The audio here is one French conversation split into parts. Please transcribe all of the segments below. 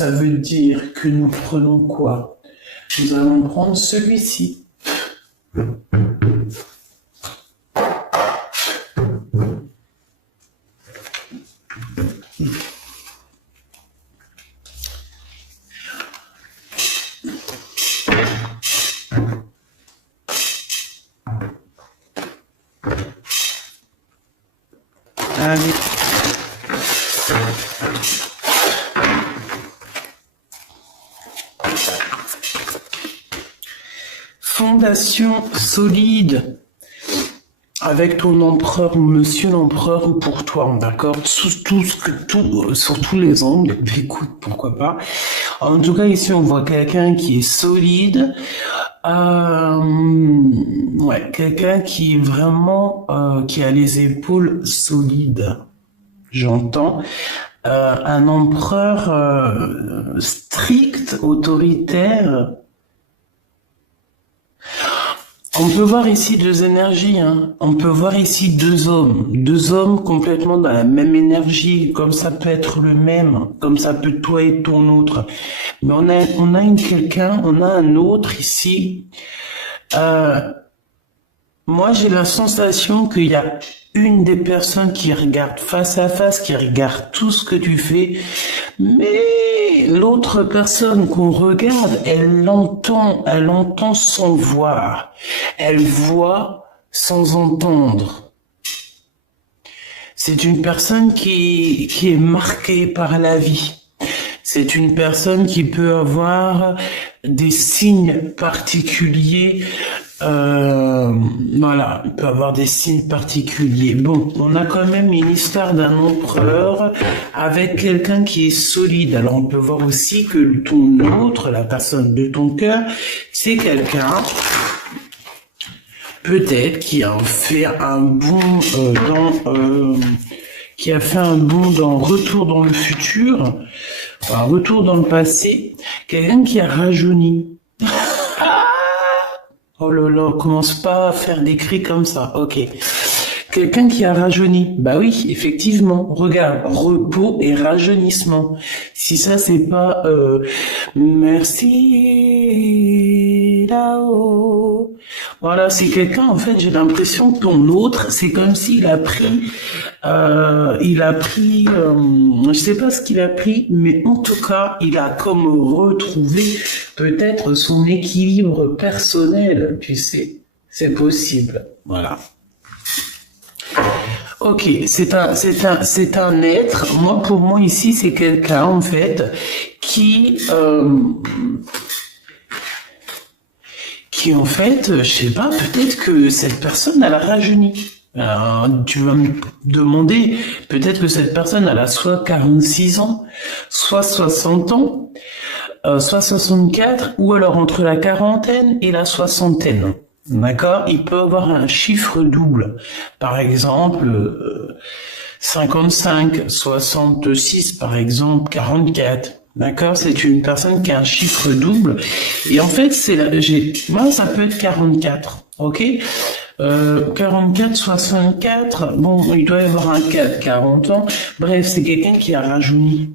Ça veut dire que nous prenons quoi? Nous allons prendre celui-ci. Allez. Fondation solide avec ton empereur ou monsieur l'empereur ou pour toi, d'accord? Sur tous les angles, écoute, pourquoi pas. En tout cas, ici, on voit quelqu'un qui est solide, ouais, quelqu'un qui est vraiment, qui a les épaules solides. J'entends. Un empereur strict, autoritaire. On peut voir ici deux énergies, hein. On peut voir ici deux hommes complètement dans la même énergie, comme ça peut être le même, comme ça peut toi et ton autre. Mais on a un autre ici. Moi, j'ai la sensation qu'il y a une des personnes qui regarde face à face, qui regarde tout ce que tu fais, mais l'autre personne qu'on regarde, elle entend sans voir, elle voit sans entendre. C'est une personne qui est marquée par la vie. C'est une personne qui peut avoir des signes particuliers. Voilà, il peut avoir des signes particuliers. Bon, on a quand même une histoire d'un empereur avec quelqu'un qui est solide. Alors on peut voir aussi que ton autre, la personne de ton cœur, c'est quelqu'un peut-être qui a fait un bond dans Retour dans le futur, un retour dans le passé, quelqu'un qui a rajeuni. Oh là là, commence pas à faire des cris comme ça. Ok. Quelqu'un qui a rajeuni. Bah oui, effectivement. Regarde, repos et rajeunissement. Si ça c'est pas merci là-haut. Voilà, c'est quelqu'un, en fait, j'ai l'impression que ton autre, c'est comme s'il a pris, je sais pas ce qu'il a pris, mais en tout cas, il a comme retrouvé peut-être son équilibre personnel, tu sais. C'est possible. Voilà. Ok, c'est un être. Moi, pour moi, ici, c'est quelqu'un, en fait, qui en fait, je sais pas, peut-être que cette personne, elle a rajeuni. Alors, tu vas me demander, peut-être que cette personne, elle a soit 46 ans, soit 60 ans, soit 64, ou alors entre la quarantaine et la soixantaine. D'accord? Il peut avoir un chiffre double. Par exemple, 55, 66, par exemple, 44. D'accord? C'est une personne qui a un chiffre double. Et en fait, moi, ça peut être 44. Ok? 44, 64. Bon, il doit y avoir un 40 ans. Bref, c'est quelqu'un qui a rajeuni.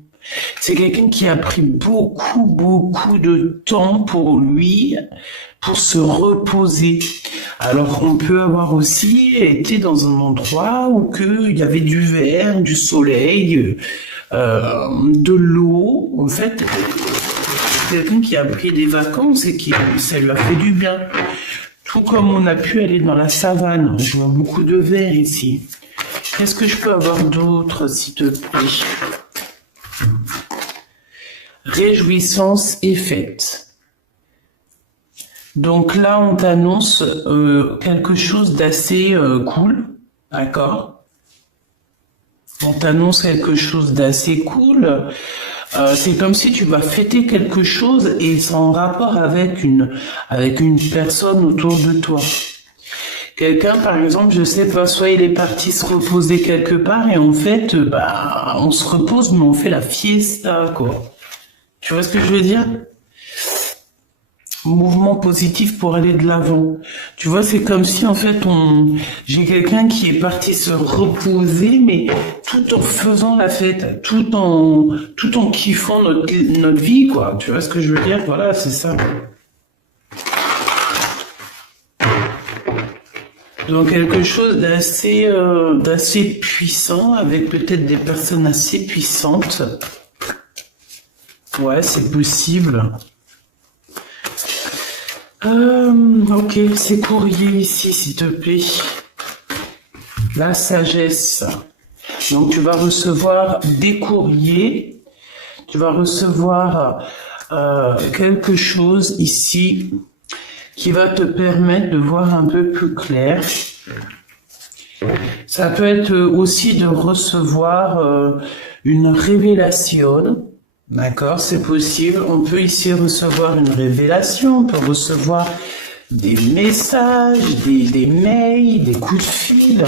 C'est quelqu'un qui a pris beaucoup de temps pour lui, pour se reposer. Alors on peut avoir aussi été dans un endroit où il y avait du vert, du soleil, de l'eau. En fait, quelqu'un qui a pris des vacances et ça lui a fait du bien. Tout comme on a pu aller dans la savane. Je vois beaucoup de vert ici. Qu'est-ce que je peux avoir d'autre, s'il te plaît? Réjouissance est faite. Donc là, on t'annonce quelque chose d'assez cool, d'accord? On t'annonce quelque chose d'assez cool. C'est comme si tu vas fêter quelque chose et c'est en rapport avec une personne autour de toi. Quelqu'un, par exemple, je sais pas, soit il est parti se reposer quelque part et en fait, on se repose mais on fait la fiesta, quoi. Tu vois ce que je veux dire? mouvement positif pour aller de l'avant. Tu vois, c'est comme si en fait j'ai quelqu'un qui est parti se reposer, mais tout en faisant la fête, tout en kiffant notre vie, quoi. Tu vois ce que je veux dire? Voilà, c'est ça. Donc quelque chose d'assez puissant, avec peut-être des personnes assez puissantes. Ouais, c'est possible. Ok, c'est courrier ici, s'il te plaît. La sagesse. Donc tu vas recevoir des courriers. Tu vas recevoir quelque chose ici qui va te permettre de voir un peu plus clair. Ça peut être aussi de recevoir une révélation. D'accord, c'est possible. On peut ici recevoir une révélation, on peut recevoir des messages, des mails, des coups de fil.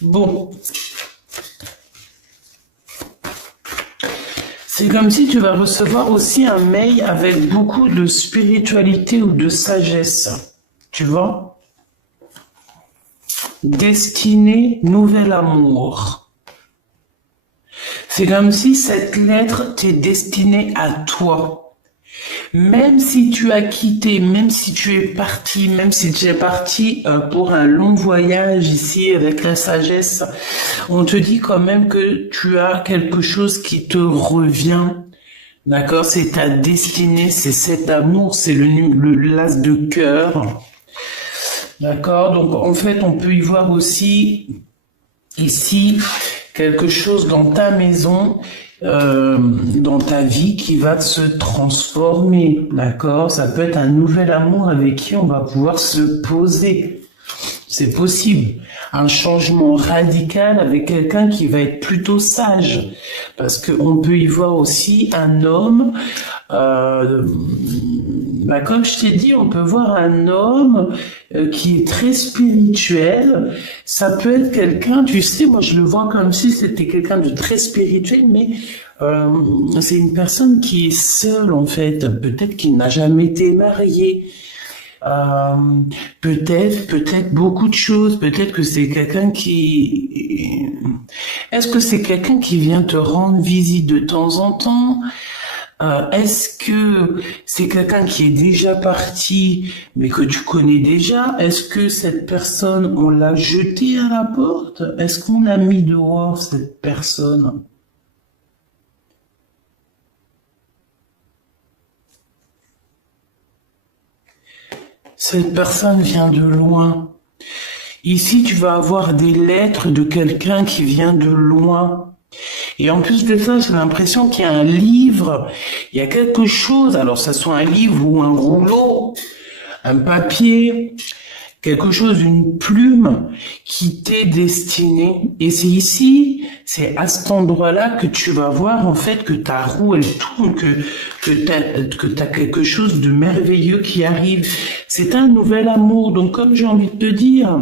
Bon. C'est comme si tu vas recevoir aussi un mail avec beaucoup de spiritualité ou de sagesse. Tu vois? Destiné, nouvel amour. C'est comme si cette lettre t'est destinée à toi. Même si tu as quitté, même si tu es parti, même si tu es parti pour un long voyage ici avec la sagesse, on te dit quand même que tu as quelque chose qui te revient. D'accord? C'est ta destinée, c'est cet amour, c'est l'as de cœur. D'accord? Donc en fait, on peut y voir aussi ici quelque chose dans ta maison, dans ta vie qui va se transformer, d'accord? Ça peut être un nouvel amour avec qui on va pouvoir se poser. C'est possible. Un changement radical avec quelqu'un qui va être plutôt sage. Parce qu'on peut y voir aussi un homme, comme je t'ai dit, on peut voir un homme qui est très spirituel. Ça peut être quelqu'un, tu sais, moi je le vois comme si c'était quelqu'un de très spirituel, mais c'est une personne qui est seule en fait. Peut-être qu'il n'a jamais été marié. Peut-être beaucoup de choses. Peut-être que c'est quelqu'un qui... Est-ce que c'est quelqu'un qui vient te rendre visite de temps en temps? Est-ce que c'est quelqu'un qui est déjà parti, mais que tu connais déjà? Est-ce que cette personne, on l'a jetée à la porte? Est-ce qu'on l'a mis dehors, cette personne? Cette personne vient de loin. Ici, tu vas avoir des lettres de quelqu'un qui vient de loin. Et en plus de ça, j'ai l'impression qu'il y a un livre, il y a quelque chose, alors ça soit un livre ou un rouleau, un papier, quelque chose, une plume qui t'est destinée. Et c'est ici, c'est à cet endroit-là que tu vas voir en fait que ta roue elle tourne, que t'as quelque chose de merveilleux qui arrive. C'est un nouvel amour. Donc comme j'ai envie de te dire,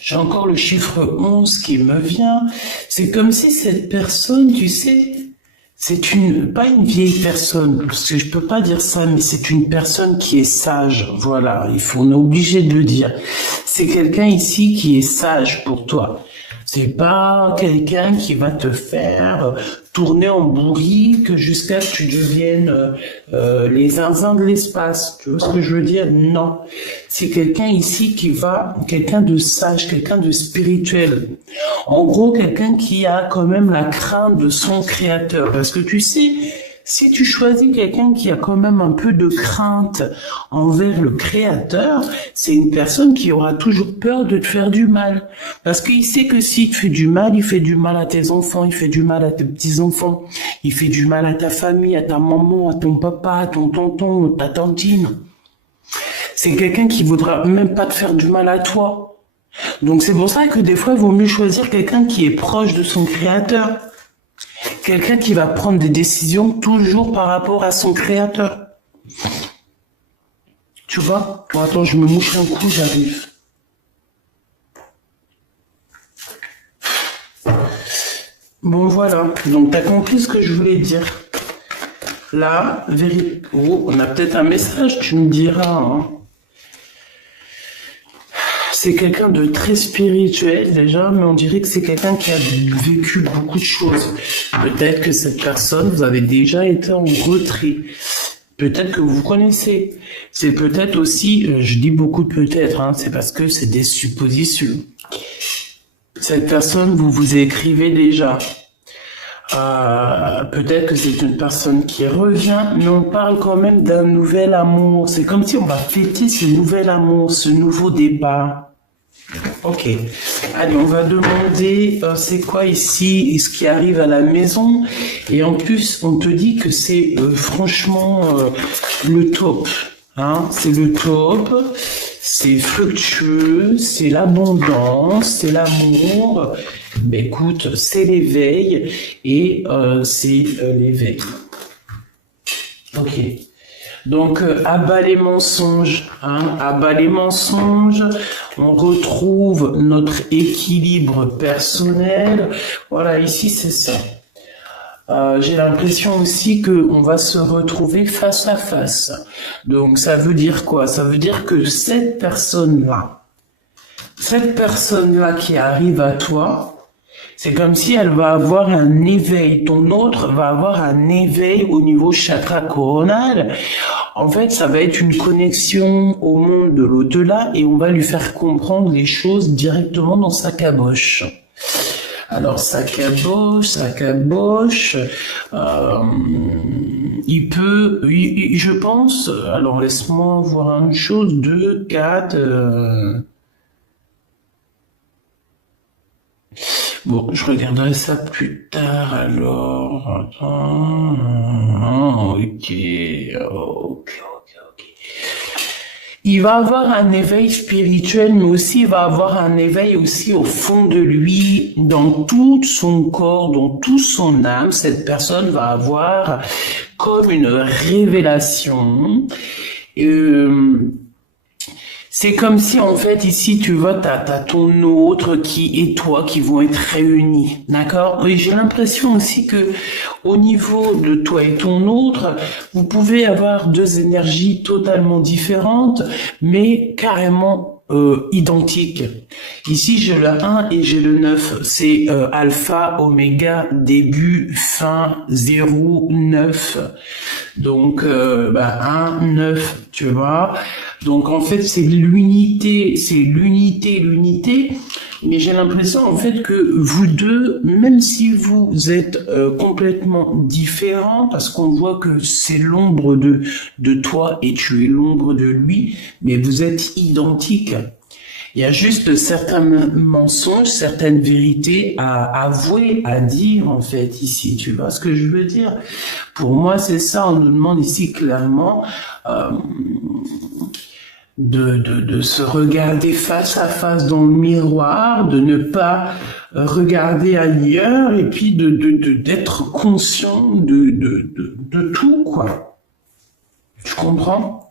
j'ai encore le chiffre 11 qui me vient. C'est comme si cette personne, tu sais, c'est pas une vieille personne, parce que je peux pas dire ça, mais c'est une personne qui est sage. Voilà, on est obligé de le dire. C'est quelqu'un ici qui est sage pour toi. C'est pas quelqu'un qui va te faire tourner en bourrique jusqu'à ce que tu deviennes les zinzins de l'espace. Tu vois ce que je veux dire? Non. C'est quelqu'un ici quelqu'un de sage, quelqu'un de spirituel. En gros, quelqu'un qui a quand même la crainte de son créateur. Parce que tu sais, si tu choisis quelqu'un qui a quand même un peu de crainte envers le créateur, c'est une personne qui aura toujours peur de te faire du mal. Parce qu'il sait que s'il te fait du mal, il fait du mal à tes enfants, il fait du mal à tes petits-enfants, il fait du mal à ta famille, à ta maman, à ton papa, à ton tonton, à ta tantine. C'est quelqu'un qui voudra même pas te faire du mal à toi. Donc c'est pour ça que des fois, il vaut mieux choisir quelqu'un qui est proche de son créateur. Quelqu'un qui va prendre des décisions toujours par rapport à son créateur. Tu vois? Bon, attends, je me mouche un coup, j'arrive. Bon, voilà. Donc, t'as compris ce que je voulais dire. Là, oh, on a peut-être un message, tu me diras. Hein. C'est quelqu'un de très spirituel déjà, mais on dirait que c'est quelqu'un qui a vécu beaucoup de choses. Peut-être que cette personne, vous avez déjà été en retrait. Peut-être que vous connaissez. C'est peut-être aussi, je dis beaucoup de peut-être, hein, c'est parce que c'est des suppositions. Cette personne, vous vous écrivez déjà. Peut-être que c'est une personne qui revient, mais on parle quand même d'un nouvel amour. C'est comme si on va fêter ce nouvel amour, ce nouveau départ. Ok. Allez, on va demander c'est quoi ici, ce qui arrive à la maison. Et en plus, on te dit que c'est franchement le top. Hein, c'est le top. C'est fructueux, c'est l'abondance, c'est l'amour. Ben écoute, c'est l'éveil et c'est l'éveil. Ok. Donc, abat les mensonges, hein, abat les mensonges, on retrouve notre équilibre personnel. Voilà, ici, c'est ça. J'ai l'impression aussi qu'on va se retrouver face à face. Donc, ça veut dire quoi? Ça veut dire que cette personne-là qui arrive à toi, c'est comme si elle va avoir un éveil. Ton autre va avoir un éveil au niveau chakra coronal. En fait, ça va être une connexion au monde de l'au-delà et on va lui faire comprendre les choses directement dans sa caboche. Alors, sa caboche, il peut, je pense, alors laisse-moi voir une chose, 2, 4, bon, je regarderai ça plus tard, alors, attends, ok. Il va avoir un éveil spirituel, mais aussi il va avoir un éveil aussi au fond de lui, dans tout son corps, dans toute son âme. Cette personne va avoir comme une révélation. C'est comme si, en fait, ici, tu vois, t'as ton autre qui et toi qui vont être réunis, d'accord? Et j'ai l'impression aussi que, au niveau de toi et ton autre, vous pouvez avoir deux énergies totalement différentes, mais carrément identiques. Ici, j'ai le 1 et j'ai le 9. C'est alpha, oméga, début, fin, 0, 9. Donc, 1, 9, tu vois. Donc, en fait, c'est l'unité, mais j'ai l'impression, en fait, que vous deux, même si vous êtes complètement différents, parce qu'on voit que c'est l'ombre de toi et tu es l'ombre de lui, mais vous êtes identiques. Il y a juste certains mensonges, certaines vérités à avouer, à dire, en fait, ici. Tu vois ce que je veux dire? Pour moi, c'est ça. On nous demande ici clairement de se regarder face à face dans le miroir, de ne pas regarder ailleurs et puis d'être conscient de tout, quoi. Tu comprends?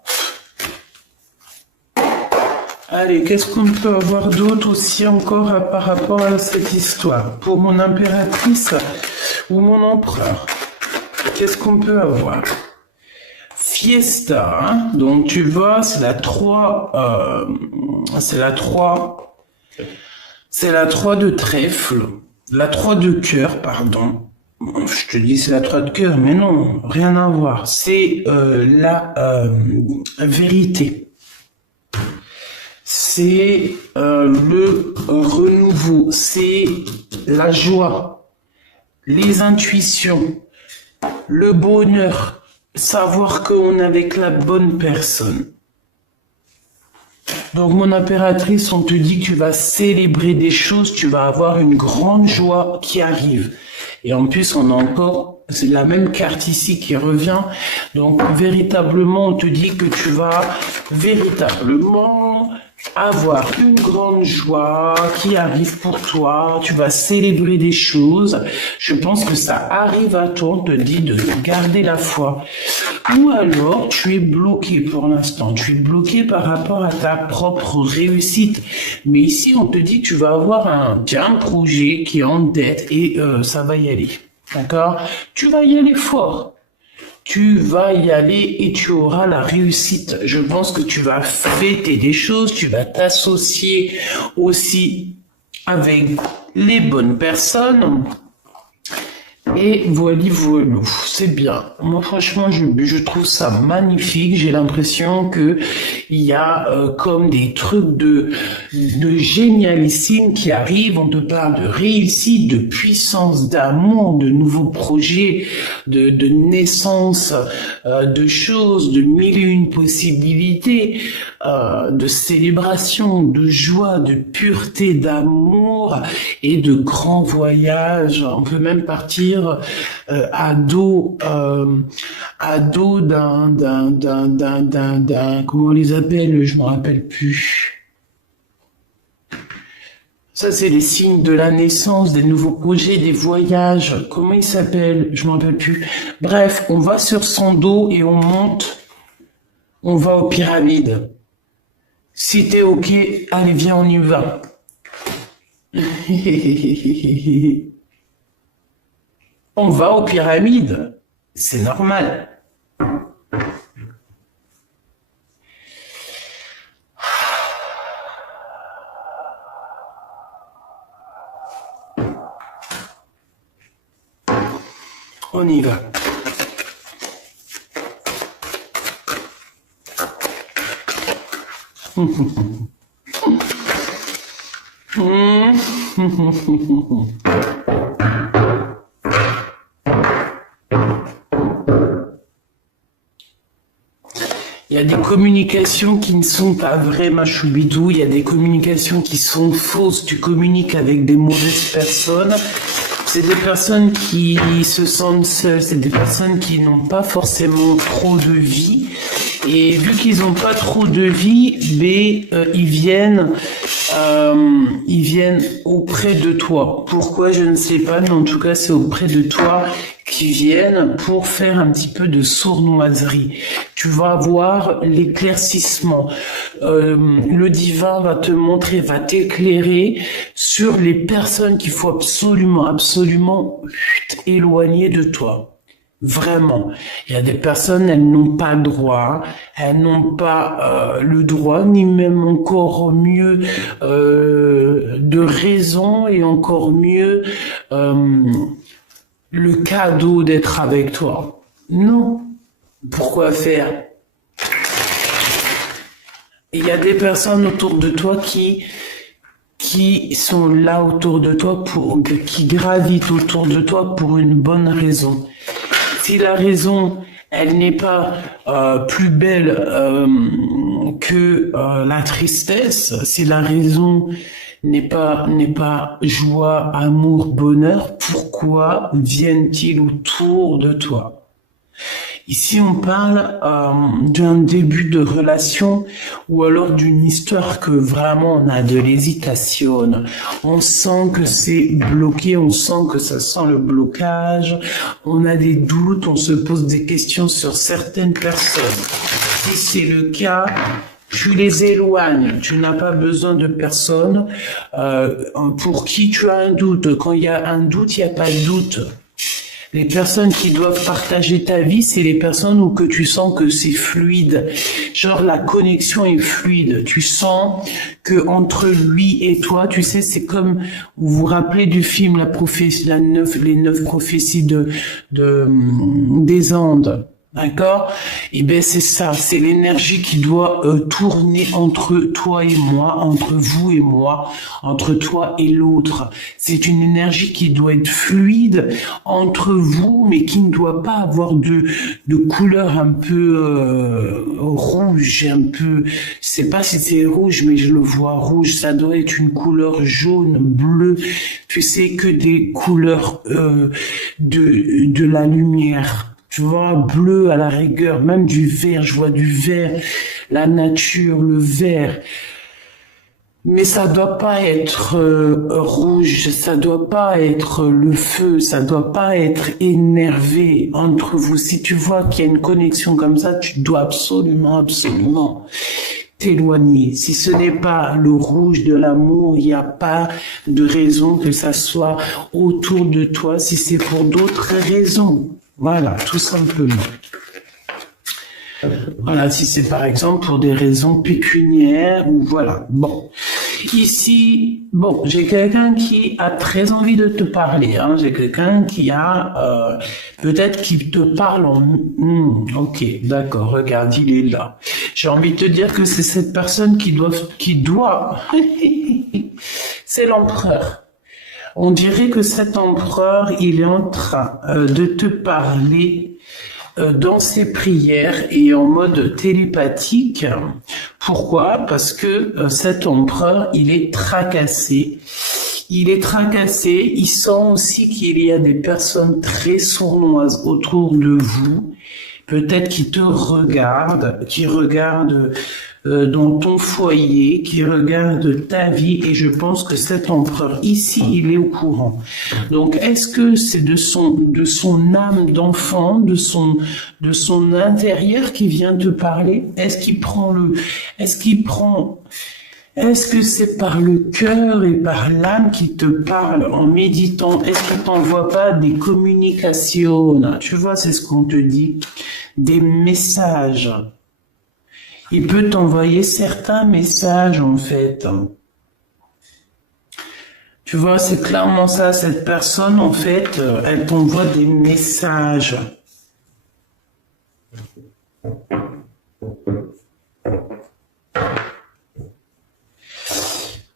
Allez, qu'est-ce qu'on peut avoir d'autre aussi encore par rapport à cette histoire? Pour mon impératrice ou mon empereur, qu'est-ce qu'on peut avoir? Fiesta, hein? Donc tu vois, c'est la 3 de trèfle, la 3 de cœur, pardon. Je te dis c'est la 3 de cœur, mais non, rien à voir. C'est la vérité. C'est le renouveau, c'est la joie, les intuitions, le bonheur, savoir qu'on est avec la bonne personne. Donc mon impératrice, on te dit que tu vas célébrer des choses, tu vas avoir une grande joie qui arrive. Et en plus, on a encore, c'est la même carte ici qui revient. Donc véritablement, on te dit que tu vas véritablement avoir une grande joie qui arrive pour toi, tu vas célébrer des choses. Je pense que ça arrive à toi, on te dit de garder la foi. Ou alors, tu es bloqué pour l'instant, tu es bloqué par rapport à ta propre réussite. Mais ici, on te dit que tu vas avoir un projet qui est en tête et ça va y aller. D'accord? Tu vas y aller fort. tu vas y aller et tu auras la réussite. Je pense que tu vas fêter des choses, tu vas t'associer aussi avec les bonnes personnes. Et voilà, c'est bien. Moi, franchement, je trouve ça magnifique. J'ai l'impression que il y a comme des trucs de génialissime qui arrivent. On te parle de réussite, de puissance, d'amour, de nouveaux projets, de naissance, de choses, de mille et une possibilités, de célébration, de joie, de pureté, d'amour et de grands voyages. On peut même partir à dos d'un comment on les appelle, je me rappelle plus. Ça, c'est les signes de la naissance, des nouveaux projets, des voyages. Comment ils s'appellent? Je me rappelle plus. Bref, on va sur son dos et on monte. On va aux pyramides. Si t'es ok, allez, viens, on y va. On va aux pyramides, c'est normal. On y va. Il y a des communications qui ne sont pas vraies, ma choubidou. Il y a des communications qui sont fausses. Tu communiques avec des mauvaises personnes. C'est des personnes qui se sentent seules. C'est des personnes qui n'ont pas forcément trop de vie. Et vu qu'ils n'ont pas trop de vie, ils viennent auprès de toi. Pourquoi, je ne sais pas, mais en tout cas, c'est auprès de toi qui viennent pour faire un petit peu de sournoiserie. Tu vas avoir l'éclaircissement. Le divin va te montrer, va t'éclairer sur les personnes qu'il faut absolument éloigner de toi. Vraiment, il y a des personnes, elles n'ont pas droit, elles n'ont pas le droit, ni même encore mieux de raison et encore mieux le cadeau d'être avec toi. Non, pourquoi faire? Il y a des personnes autour de toi qui sont là autour de toi qui gravitent autour de toi pour une bonne raison. Si la raison, elle n'est pas plus belle que la tristesse, si la raison n'est pas joie, amour, bonheur, pourquoi viennent-ils autour de toi? Ici, on parle d'un début de relation ou alors d'une histoire que vraiment on a de l'hésitation. On sent que c'est bloqué, on sent que ça sent le blocage. On a des doutes, on se pose des questions sur certaines personnes. Si c'est le cas, tu les éloignes. Tu n'as pas besoin de personnes pour qui tu as un doute. Quand il y a un doute, il n'y a pas de doute. Les personnes qui doivent partager ta vie, c'est les personnes où que tu sens que c'est fluide. Genre la connexion est fluide. Tu sens que entre lui et toi, tu sais, c'est comme, vous vous rappelez du film les 9 prophéties des Andes. D'accord? Et ben c'est ça, c'est l'énergie qui doit tourner entre toi et moi, entre vous et moi, entre toi et l'autre. C'est une énergie qui doit être fluide entre vous, mais qui ne doit pas avoir de couleur un peu rouge, un peu, je sais pas si c'est rouge, mais je le vois rouge. Ça doit être une couleur jaune, bleue. Tu sais, que des couleurs de la lumière. Tu vois, bleu à la rigueur, même du vert, je vois du vert, la nature, le vert. Mais ça doit pas être rouge, ça doit pas être le feu, ça doit pas être énervé entre vous. Si tu vois qu'il y a une connexion comme ça, tu dois absolument t'éloigner. Si ce n'est pas le rouge de l'amour, il n'y a pas de raison que ça soit autour de toi si c'est pour d'autres raisons. Voilà, tout simplement. Voilà, si c'est par exemple pour des raisons pécuniaires ou voilà. Bon, ici, bon, j'ai quelqu'un qui a très envie de te parler. Hein. J'ai quelqu'un qui a peut-être qui te parle en. Ok, d'accord. Regarde, il est là. J'ai envie de te dire que c'est cette personne qui doit. C'est l'empereur. On dirait que cet empereur, il est en train de te parler dans ses prières et en mode télépathique. Pourquoi? Parce que cet empereur, il est tracassé. Il est tracassé. Il sent aussi qu'il y a des personnes très sournoises autour de vous. Peut-être qui te regardent, qui regardent dans ton foyer, qui regarde ta vie, et je pense que cet empereur ici, il est au courant. Donc, est-ce que c'est de son âme d'enfant, de son intérieur qui vient te parler? Est-ce que c'est par le cœur et par l'âme qui te parle en méditant? Est-ce qu'il t'envoie pas des communications? Tu vois, c'est ce qu'on te dit. Des messages. Il peut t'envoyer certains messages, en fait. Tu vois, c'est clairement ça. Cette personne, en fait, elle t'envoie des messages.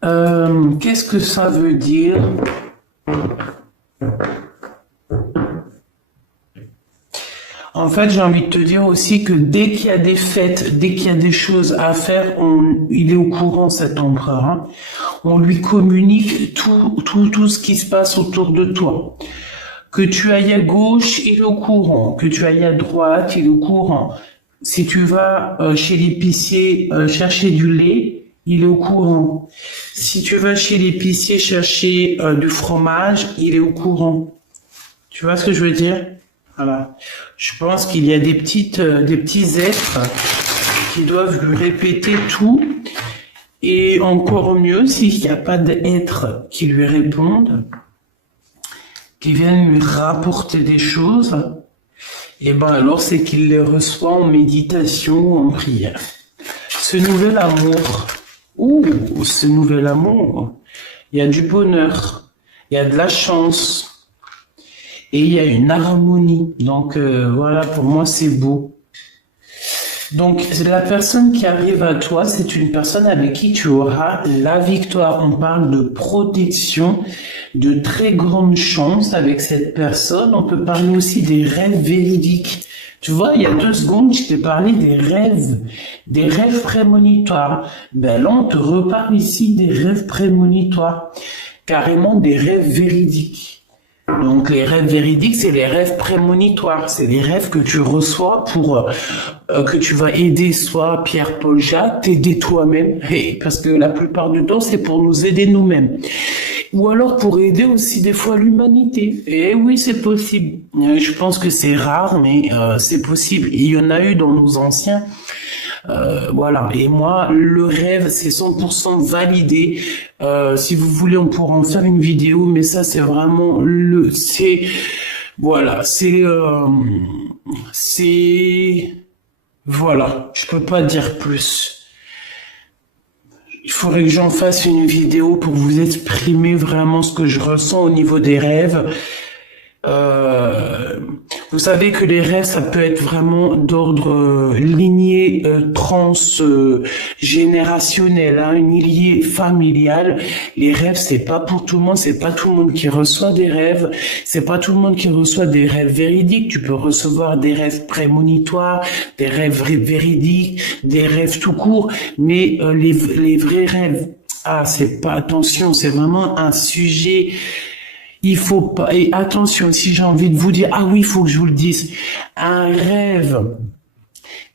Qu'est-ce que ça veut dire? En fait, j'ai envie de te dire aussi que dès qu'il y a des fêtes, dès qu'il y a des choses à faire, il est au courant, cet empereur. Hein. On lui communique tout ce qui se passe autour de toi. Que tu ailles à gauche, il est au courant. Que tu ailles à droite, il est au courant. Si tu vas chez l'épicier chercher du lait, il est au courant. Si tu vas chez l'épicier chercher du fromage, il est au courant. Tu vois ce que je veux dire? Voilà. Je pense qu'il y a des petits êtres qui doivent lui répéter tout. Et encore mieux, s'il n'y a pas d'êtres qui lui répondent, qui viennent lui rapporter des choses, et ben alors c'est qu'il les reçoit en méditation ou en prière. Ce nouvel amour, ce nouvel amour, il y a du bonheur, il y a de la chance, et il y a une harmonie. Donc voilà, pour moi c'est beau. Donc la personne qui arrive à toi, c'est une personne avec qui tu auras la victoire. On parle de protection, de très grande chance avec cette personne. On peut parler aussi des rêves véridiques. Tu vois, il y a 2 secondes, je t'ai parlé des rêves prémonitoires. Ben là, on te reparle ici des rêves prémonitoires, carrément des rêves véridiques. Donc les rêves véridiques, c'est les rêves prémonitoires, c'est les rêves que tu reçois pour que tu vas aider soit Pierre, Paul, Jacques, t'aider toi-même, parce que la plupart du temps c'est pour nous aider nous-mêmes, ou alors pour aider aussi des fois l'humanité. Et oui, c'est possible. Je pense que c'est rare, mais c'est possible. Il y en a eu dans nos anciens. Voilà. Et moi, le rêve, c'est 100% validé. Si vous voulez, on pourra en faire une vidéo, mais ça, c'est vraiment voilà. Je peux pas dire plus. Il faudrait que j'en fasse une vidéo pour vous exprimer vraiment ce que je ressens au niveau des rêves. Vous savez que les rêves, ça peut être vraiment d'ordre lignée transgénérationnel, hein, une lignée familiale. Les rêves, c'est pas pour tout le monde, c'est pas tout le monde qui reçoit des rêves, c'est pas tout le monde qui reçoit des rêves véridiques. Tu peux recevoir des rêves prémonitoires, des rêves véridiques, des rêves tout court, mais les vrais rêves, c'est pas, attention, c'est vraiment un sujet. Il faut pas, et attention, si j'ai envie de vous dire, oui, il faut que je vous le dise, un rêve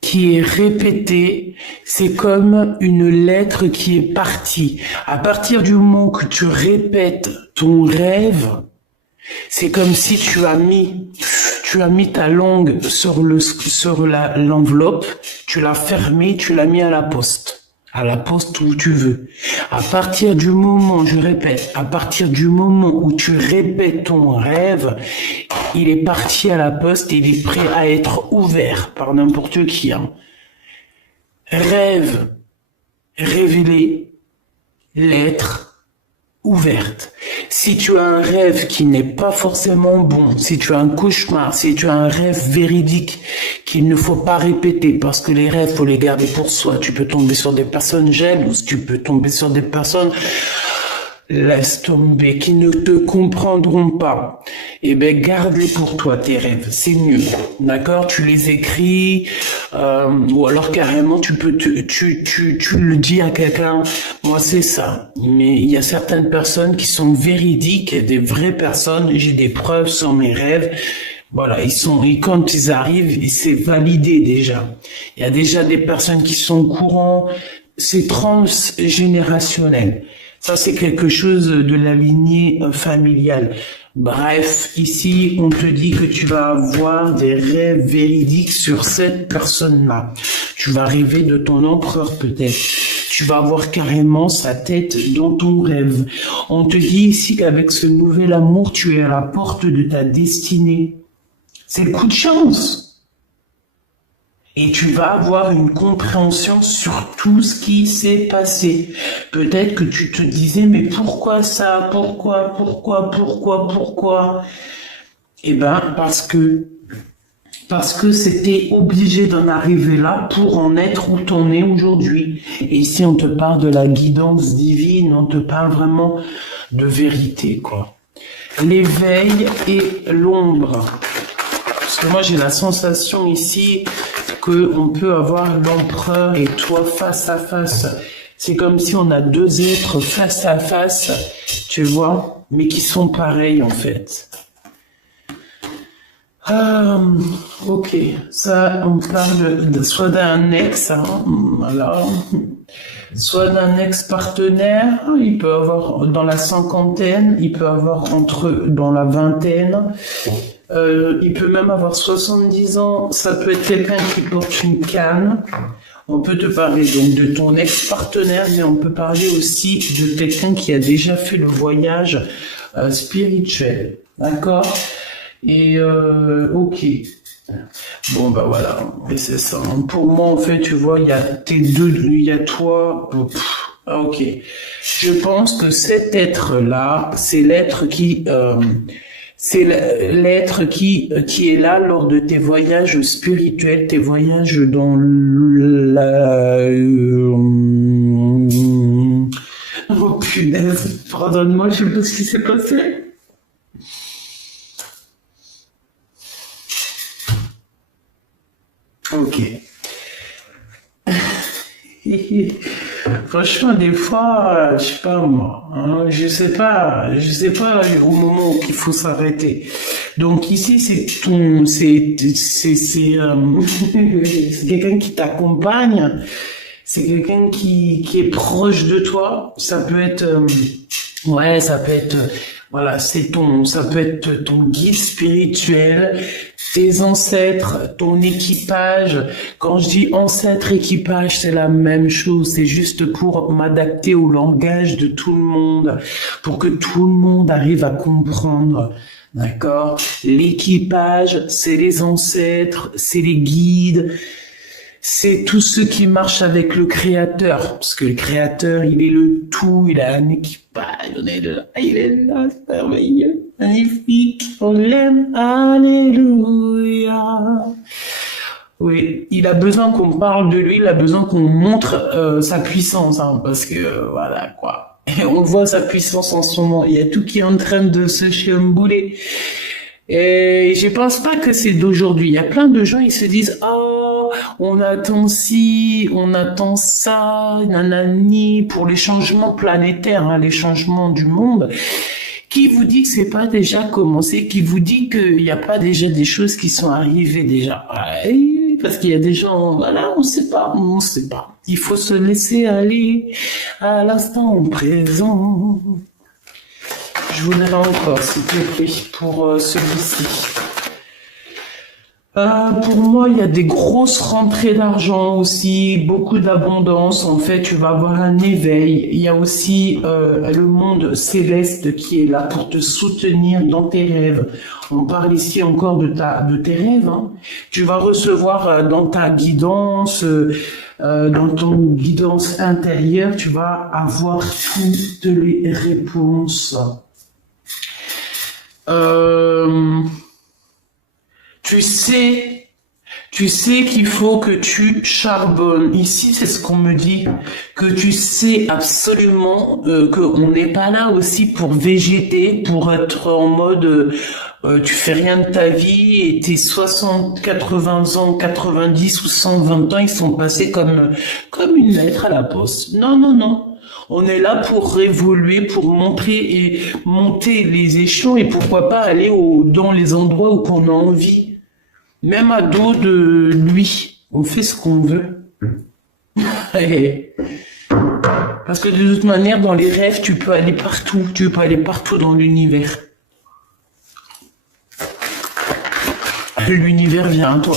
qui est répété, c'est comme une lettre qui est partie. À partir du moment que tu répètes ton rêve, c'est comme si tu as mis ta langue sur l'enveloppe, tu l'as fermée, tu l'as mis à la poste. à la poste où tu veux. À partir du moment, je répète, à partir du moment où tu répètes ton rêve, il est parti à la poste et il est prêt à être ouvert par n'importe qui. Hein. Rêve, révélé, lettre, ouverte. Si tu as un rêve qui n'est pas forcément bon, si tu as un cauchemar, si tu as un rêve véridique qu'il ne faut pas répéter parce que les rêves, faut les garder pour soi. Tu peux tomber sur des personnes jalouses, tu peux tomber sur des personnes laisse tomber, qui ne te comprendront pas. Eh ben, garde-les pour toi, tes rêves. C'est mieux. D'accord? Tu les écris, ou alors carrément, tu le dis à quelqu'un. Moi, c'est ça. Mais il y a certaines personnes qui sont véridiques, des vraies personnes. J'ai des preuves sur mes rêves. Voilà, et quand ils arrivent, c'est validé déjà. Il y a déjà des personnes qui sont au courant. C'est transgénérationnel. Ça, c'est quelque chose de la lignée familiale. Bref, ici, on te dit que tu vas avoir des rêves véridiques sur cette personne-là. Tu vas rêver de ton empereur peut-être. Tu vas avoir carrément sa tête dans ton rêve. On te dit ici qu'avec ce nouvel amour, tu es à la porte de ta destinée. C'est le coup de chance. Et tu vas avoir une compréhension sur tout ce qui s'est passé. Peut-être que tu te disais, mais pourquoi ça? Pourquoi? Eh ben, parce que c'était obligé d'en arriver là pour en être où t'en es aujourd'hui. Et ici, on te parle de la guidance divine, on te parle vraiment de vérité, quoi. L'éveil et l'ombre. Parce que moi, j'ai la sensation ici qu'on peut avoir l'empereur et toi face à face. C'est comme si on a deux êtres face à face, tu vois, mais qui sont pareils en fait. Ok, ça, on parle soit d'un ex, hein, alors, soit d'un ex-partenaire, il peut avoir dans la cinquantaine, il peut avoir dans la vingtaine, il peut même avoir 70 ans, ça peut être quelqu'un qui porte une canne. On peut te parler donc de ton ex-partenaire, mais on peut parler aussi de quelqu'un qui a déjà fait le voyage spirituel, d'accord? Et ok. Bon bah voilà, et c'est ça. Pour moi en fait, tu vois, il y a il y a toi. Ok. Je pense que cet être-là, c'est l'être qui est là lors de tes voyages spirituels, tes voyages dans oh punaise, pardonne-moi, je sais pas ce qui s'est passé. Ok. Franchement, des fois, je sais pas moi, hein, je sais pas au moment où il faut s'arrêter. Donc ici, c'est c'est quelqu'un qui t'accompagne, c'est quelqu'un qui est proche de toi. Ça peut être, ouais, ça peut être, voilà, ça peut être ton guide spirituel, tes ancêtres, ton équipage. Quand je dis ancêtre, équipage, c'est la même chose. C'est juste pour m'adapter au langage de tout le monde, pour que tout le monde arrive à comprendre. D'accord? L'équipage, c'est les ancêtres, c'est les guides, c'est tous ceux qui marchent avec le Créateur. Parce que le Créateur, il est le tout, il a un équipage, il est là, c'est merveilleux, magnifique, on l'aime, alléluia. Oui, il a besoin qu'on parle de lui, il a besoin qu'on montre sa puissance, hein, parce que voilà quoi. Et on voit sa puissance en ce moment. Il y a tout qui est en train de se chambouler. Et je pense pas que c'est d'aujourd'hui. Il y a plein de gens, ils se disent, oh, on attend ci, on attend ça, nanani, pour les changements planétaires, hein, les changements du monde. Qui vous dit que c'est pas déjà commencé? Qui vous dit qu'il n'y a pas déjà des choses qui sont arrivées déjà? Ouais, parce qu'il y a des gens, voilà, on sait pas. Il faut se laisser aller à l'instant présent. Je vous donne encore, s'il te plaît, pour celui-ci. Pour moi, il y a des grosses rentrées d'argent aussi, beaucoup d'abondance. En fait, tu vas avoir un éveil. Il y a aussi le monde céleste qui est là pour te soutenir dans tes rêves. On parle ici encore de tes rêves, hein. Tu vas recevoir dans ta guidance, dans ton guidance intérieure, tu vas avoir toutes les réponses. Euh, Tu sais, tu sais qu'il faut que tu charbonnes. Ici, c'est ce qu'on me dit, que tu sais absolument qu'on n'est pas là aussi pour végéter, pour être en mode tu fais rien de ta vie et tes 60, 80 ans, 90 ou 120 ans, ils sont passés comme une lettre à la poste. Non, non, non. On est là pour évoluer, pour montrer et monter les échelons et pourquoi pas aller dans les endroits où qu'on a envie. Même à dos de lui, on fait ce qu'on veut. Parce que de toute manière, dans les rêves, tu peux aller partout. Tu peux aller partout dans l'univers. L'univers vient à toi.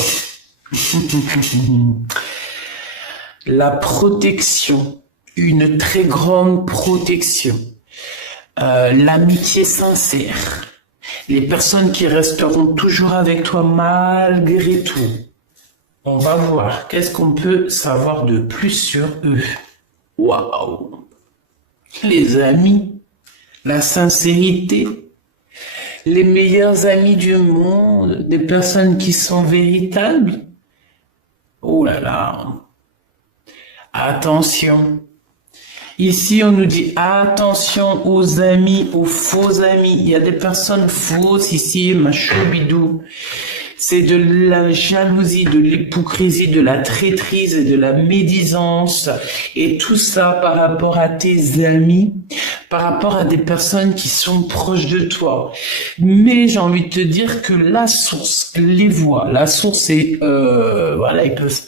La protection. Une très grande protection. L'amitié sincère. Les personnes qui resteront toujours avec toi malgré tout. On va voir qu'est-ce qu'on peut savoir de plus sur eux. Waouh! Les amis, la sincérité, les meilleurs amis du monde, des personnes qui sont véritables. Oh là là! Attention! Ici, on nous dit attention aux amis, aux faux amis. Il y a des personnes fausses ici, ma choubidou. C'est de la jalousie, de l'hypocrisie, de la traîtrise et de la médisance. Et tout ça par rapport à tes amis, par rapport à des personnes qui sont proches de toi. Mais j'ai envie de te dire que la source les voit. La source, c'est, voilà, ils peuvent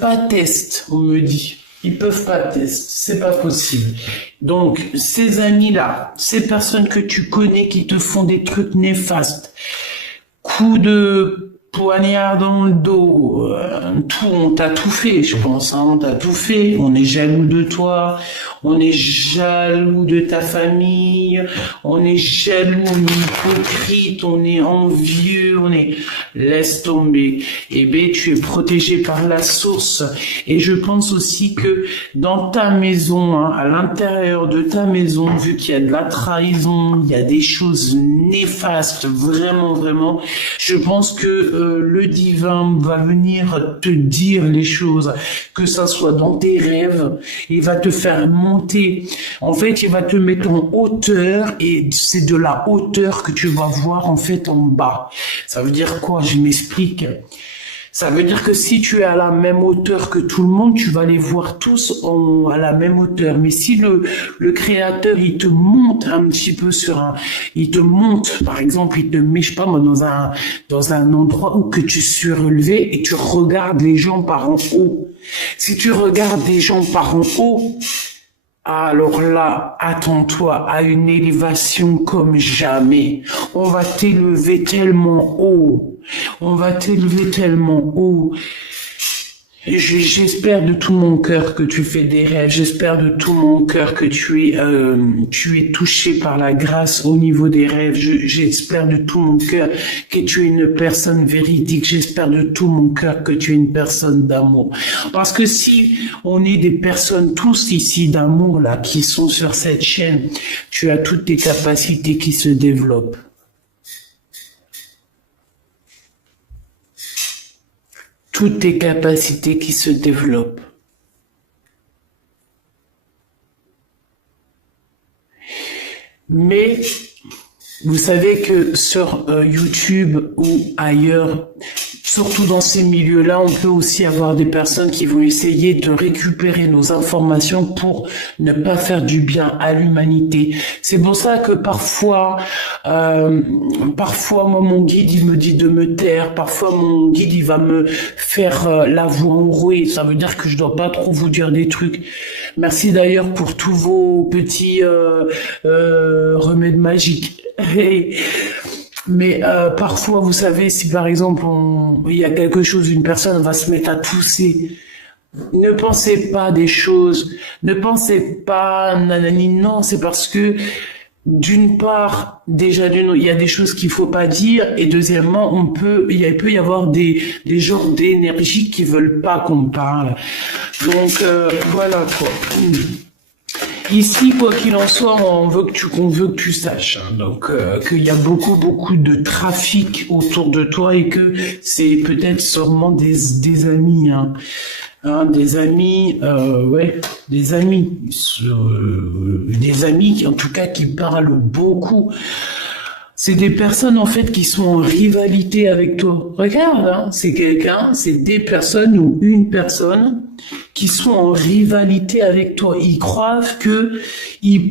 pas tester, on me dit. Ils peuvent pas tester, c'est pas possible. Donc, ces amis-là, ces personnes que tu connais qui te font des trucs néfastes, coups de poignard dans le dos, tout, on t'a tout fait, je pense, hein, on t'a tout fait. On est jaloux de toi, on est jaloux de ta famille, on est jaloux, on est hypocrite, on est envieux, laisse tomber. Eh ben, tu es protégé par la source. Et je pense aussi que dans ta maison, hein, à l'intérieur de ta maison, vu qu'il y a de la trahison, il y a des choses néfastes, vraiment, vraiment, je pense que le divin va venir te dire les choses, que ça soit dans tes rêves, il va te faire monter. En fait, il va te mettre en hauteur et c'est de la hauteur que tu vas voir en fait en bas. Ça veut dire quoi? Je m'explique. Ça veut dire que si tu es à la même hauteur que tout le monde, tu vas les voir tous à la même hauteur. Mais si le créateur, il te monte un petit peu il te monte, par exemple, il te met, je sais pas moi, dans un endroit où que tu suis relevé et tu regardes les gens par en haut. Si tu regardes les gens par en haut, alors là, attends-toi à une élévation comme jamais. On va t'élever tellement haut. On va t'élever tellement haut. J'espère de tout mon cœur que tu fais des rêves. J'espère de tout mon cœur que tu es touché par la grâce au niveau des rêves. J'espère de tout mon cœur que tu es une personne véridique. J'espère de tout mon cœur que tu es une personne d'amour. Parce que si on est des personnes tous ici d'amour là qui sont sur cette chaîne, tu as toutes tes capacités qui se développent. Toutes tes capacités qui se développent. Mais vous savez que sur YouTube ou ailleurs, surtout dans ces milieux-là, on peut aussi avoir des personnes qui vont essayer de récupérer nos informations pour ne pas faire du bien à l'humanité. C'est pour ça que parfois, moi, mon guide, il me dit de me taire. Parfois, mon guide, il va me faire la voix enrouée. Ça veut dire que je dois pas trop vous dire des trucs. Merci d'ailleurs pour tous vos petits remèdes magiques. Mais parfois, vous savez, si par exemple il y a quelque chose, une personne va se mettre à tousser, ne pensez pas des choses, ne pensez pas nanani, non, c'est parce que d'une part, déjà il y a des choses qu'il faut pas dire, et deuxièmement, il peut y avoir des genres d'énergie qui veulent pas qu'on parle. Donc voilà quoi. Ici, quoi qu'il en soit, on veut que tu saches, hein, donc qu'il y a beaucoup de trafic autour de toi et que c'est peut-être sûrement des amis, des amis, ouais, des amis qui, en tout cas, qui parlent beaucoup. C'est des personnes en fait qui sont en rivalité avec toi. Regarde, hein, c'est des personnes ou une personne qui sont en rivalité avec toi. Ils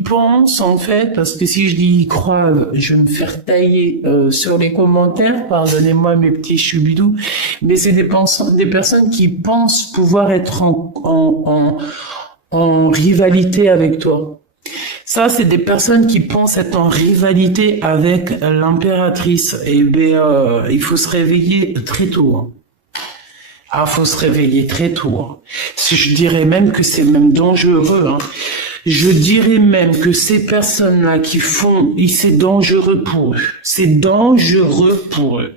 pensent en fait, parce que si je dis ils croient, je vais me faire tailler sur les commentaires, pardonnez-moi mes petits choubidous, mais c'est des personnes qui pensent pouvoir être en rivalité avec toi. Ça, c'est des personnes qui pensent être en rivalité avec l'impératrice. Et ben, il faut se réveiller très tôt. Hein. Ah, faut se réveiller très tôt. Hein. Je dirais même que c'est même dangereux. Hein. Je dirais même que ces personnes-là qui font, c'est dangereux pour eux. C'est dangereux pour eux.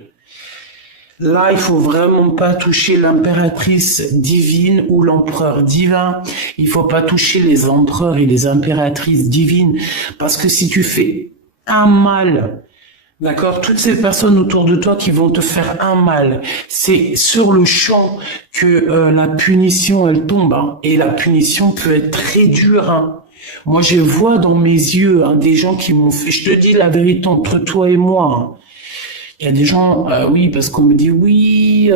Là, il faut vraiment pas toucher l'impératrice divine ou l'empereur divin. Il faut pas toucher les empereurs et les impératrices divines. Parce que si tu fais un mal, d'accord, toutes ces personnes autour de toi qui vont te faire un mal, c'est sur le champ que la punition, elle tombe. Hein. Et la punition peut être très dure. Hein. Moi, je vois dans mes yeux des gens qui m'ont fait... Je te dis la vérité entre toi et moi. Hein. Il y a des gens, oui, parce qu'on me dit, oui,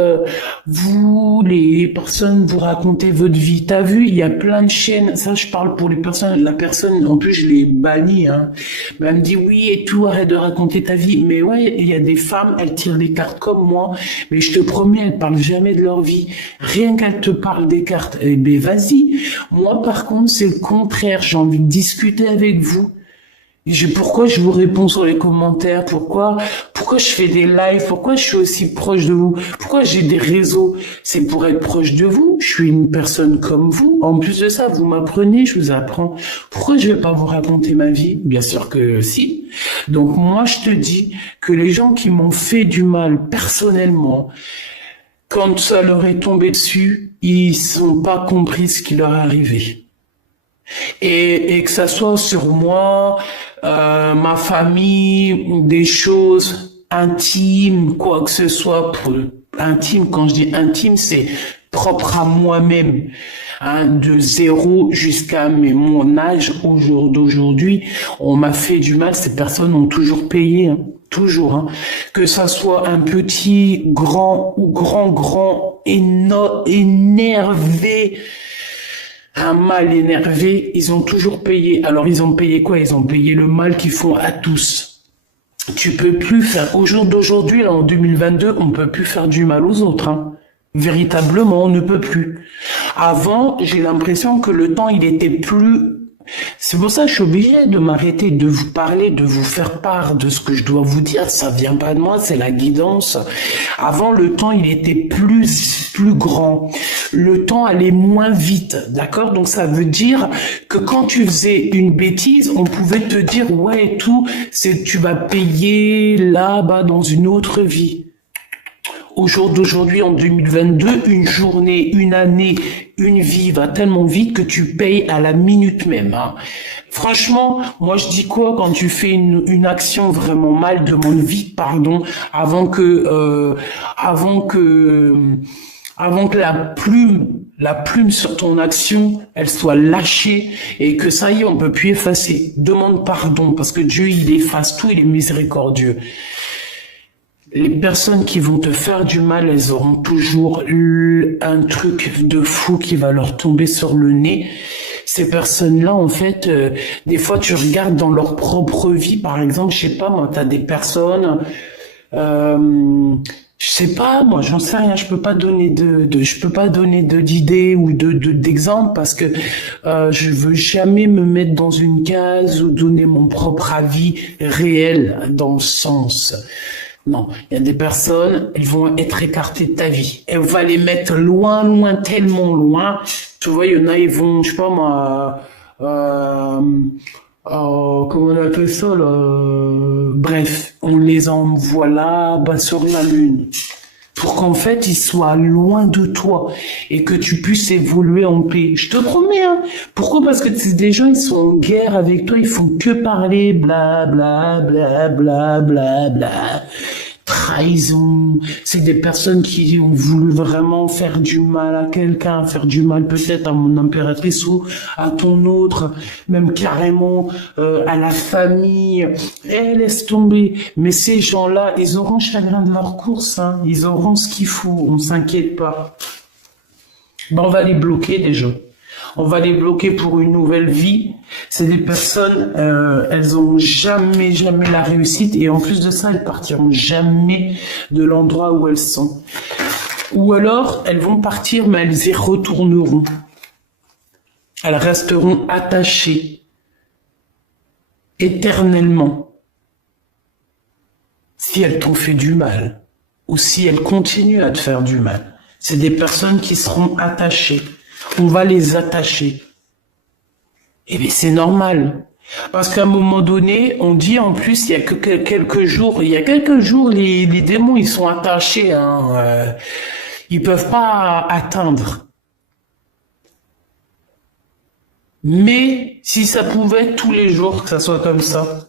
vous, les personnes, vous racontez votre vie. T'as vu, il y a plein de chaînes. Ça, je parle pour les personnes. La personne, en plus, je l'ai bannie. Hein. Mais elle me dit, oui, et tout, arrête de raconter ta vie. Mais ouais, il y a des femmes, elles tirent les cartes comme moi. Mais je te promets, elles parlent jamais de leur vie. Rien qu'elles te parlent des cartes, eh ben, vas-y. Moi, par contre, c'est le contraire. J'ai envie de discuter avec vous. Pourquoi je vous réponds sur les commentaires? Pourquoi je fais des lives? Pourquoi je suis aussi proche de vous? Pourquoi j'ai des réseaux? C'est pour être proche de vous. Je suis une personne comme vous. En plus de ça, vous m'apprenez, je vous apprends. Pourquoi je vais pas vous raconter ma vie? Bien sûr que si. Donc moi, je te dis que les gens qui m'ont fait du mal personnellement, quand ça leur est tombé dessus, ils n'ont pas compris ce qui leur est arrivé. Et que ça soit sur moi, ma famille, des choses intimes, quoi que ce soit, intime, quand je dis intime, c'est propre à moi-même, hein, de 0 jusqu'à mon âge d'aujourd'hui, on m'a fait du mal, ces personnes ont toujours payé, hein, toujours, hein, que ça soit un petit, grand ou grand, énervé, un mal énervé, ils ont toujours payé. Alors ils ont payé quoi? Ils ont payé le mal qu'ils font à tous. Tu peux plus faire, au jour d'aujourd'hui, là, en 2022, on peut plus faire du mal aux autres, hein. Véritablement, on ne peut plus. Avant, j'ai l'impression que le temps, il était plus... C'est pour ça que je suis obligé de m'arrêter, de vous parler, de vous faire part de ce que je dois vous dire. Ça vient pas de moi, c'est la guidance. Avant, le temps, il était plus grand. Le temps allait moins vite, d'accord? Donc ça veut dire que quand tu faisais une bêtise, on pouvait te dire, ouais, tout, tu vas payer là-bas dans une autre vie. Au jour d'aujourd'hui, en 2022, une journée, une année, une vie va tellement vite que tu payes à la minute même. Hein. Franchement, moi je dis quoi quand tu fais une action vraiment mal, demande vite pardon avant que la plume sur ton action, elle soit lâchée et que ça y est, on peut plus effacer. Demande pardon parce que Dieu, il efface tout, il est miséricordieux. Les personnes qui vont te faire du mal, elles auront toujours un truc de fou qui va leur tomber sur le nez. Ces personnes-là, en fait, des fois, tu regardes dans leur propre vie, par exemple, je sais pas moi, t'as des personnes, je Je sais pas, moi, j'en sais rien. Je peux pas donner je peux pas donner d'idées ou d'exemples parce que je veux jamais me mettre dans une case ou donner mon propre avis réel dans le sens. Non, il y a des personnes, elles vont être écartées de ta vie. Elle va les mettre loin, loin, tellement loin. Tu vois, il y en a, ils vont, je sais pas moi, comment on appelle ça là, bref, on les envoie là, bas sur la lune, pour qu'en fait ils soient loin de toi et que tu puisses évoluer en paix. Je te promets, hein. Pourquoi? Parce que des gens, ils sont en guerre avec toi, ils font que parler, bla bla bla bla bla bla. Trahison, c'est des personnes qui ont voulu vraiment faire du mal à quelqu'un, faire du mal peut-être à mon impératrice ou à ton autre, même carrément à la famille. Eh, laisse tomber. Mais ces gens-là, ils auront chagrin de leur course, hein. Ils auront ce qu'il faut, on s'inquiète pas. Ben, on va les bloquer déjà. On va les bloquer pour une nouvelle vie. C'est des personnes, elles ont jamais la réussite et en plus de ça, elles partiront jamais de l'endroit où elles sont. Ou alors, elles vont partir, mais elles y retourneront. Elles resteront attachées éternellement si elles t'ont fait du mal ou si elles continuent à te faire du mal. C'est des personnes qui seront attachées. On va les attacher. Eh bien, c'est normal. Parce qu'à un moment donné, on dit en plus, il y a quelques jours, les démons, ils sont attachés, hein, ils peuvent pas atteindre. Mais, si ça pouvait être tous les jours que ça soit comme ça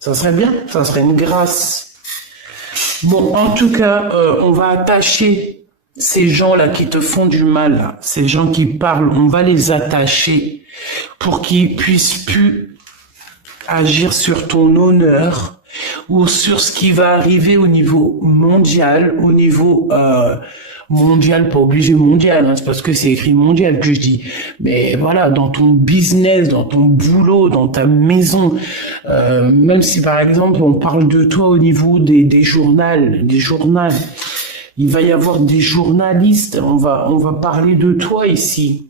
serait bien, ça serait une grâce. Bon, en tout cas, on va attacher ces gens-là qui te font du mal, là, ces gens qui parlent, on va les attacher pour qu'ils puissent plus agir sur ton honneur ou sur ce qui va arriver au niveau mondial, mondial, pas obligé mondial, hein, c'est parce que c'est écrit mondial que je dis. Mais voilà, dans ton business, dans ton boulot, dans ta maison, même si par exemple on parle de toi au niveau des journaux, il va y avoir des journalistes, on va parler de toi ici.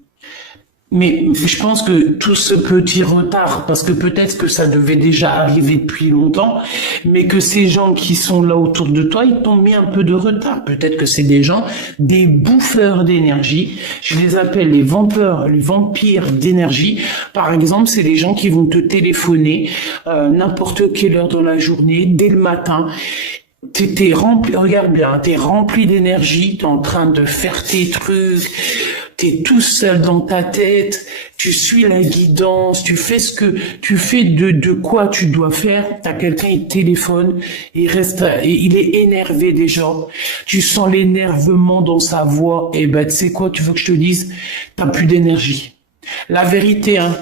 Mais je pense que tout ce petit retard, parce que peut-être que ça devait déjà arriver depuis longtemps, mais que ces gens qui sont là autour de toi, ils t'ont mis un peu de retard. Peut-être que c'est des gens, des bouffeurs d'énergie. Je les appelle les vampires d'énergie. Par exemple, c'est les gens qui vont te téléphoner n'importe quelle heure dans la journée, dès le matin. T'es rempli, regarde bien, t'es rempli d'énergie, t'es en train de faire tes trucs, t'es tout seul dans ta tête, tu suis la guidance, tu fais de quoi tu dois faire. T'as quelqu'un, il téléphone, il est énervé déjà. Tu sens l'énervement dans sa voix. Et ben, tu sais quoi, tu veux que je te dise? T'as plus d'énergie. La vérité, hein.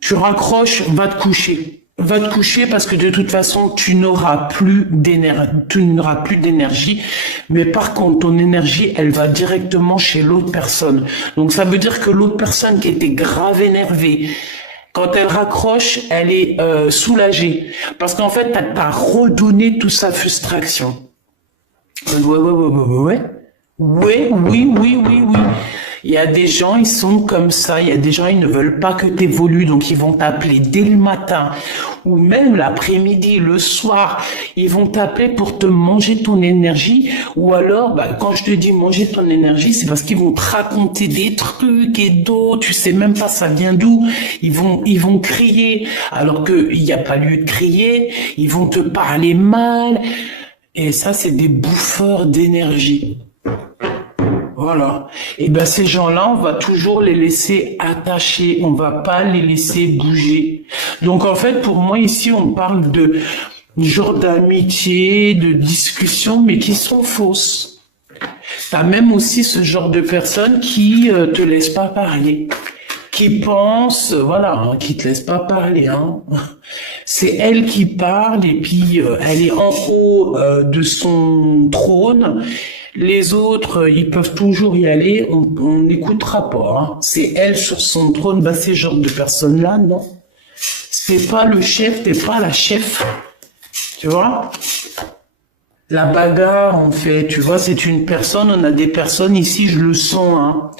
Tu raccroches, va te coucher. Va te coucher parce que de toute façon, tu n'auras plus d'énergie. Mais par contre, ton énergie, elle va directement chez l'autre personne. Donc, ça veut dire que l'autre personne qui était grave énervée, quand elle raccroche, elle est soulagée. Parce qu'en fait, t'as redonné toute sa frustration. Ouais. Oui. Il y a des gens, ils sont comme ça. Il y a des gens, ils ne veulent pas que tu évolues. Donc, ils vont t'appeler dès le matin ou même l'après-midi, le soir. Ils vont t'appeler pour te manger ton énergie. Ou alors, quand je te dis manger ton énergie, c'est parce qu'ils vont te raconter des trucs et d'autres. Tu sais même pas ça vient d'où. Ils vont crier alors qu'il n'y a pas lieu de crier. Ils vont te parler mal. Et ça, c'est des bouffeurs d'énergie. Voilà. Et ben ces gens-là, on va toujours les laisser attachés, on va pas les laisser bouger. Donc en fait, pour moi ici, on parle de genre d'amitié, de discussion, mais qui sont fausses. T'as même aussi ce genre de personnes qui te laissent pas parler, qui pensent, qui te laissent pas parler. Hein. C'est elle qui parle et puis elle est en haut de son trône. Les autres, ils peuvent toujours y aller, on n'écoutera pas. Hein. C'est elle sur son trône. Ces genres de personnes-là, non. C'est pas le chef, t'es pas la chef. Tu vois? la bagarre, en fait, tu vois, c'est une personne, on a des personnes ici, je le sens, hein.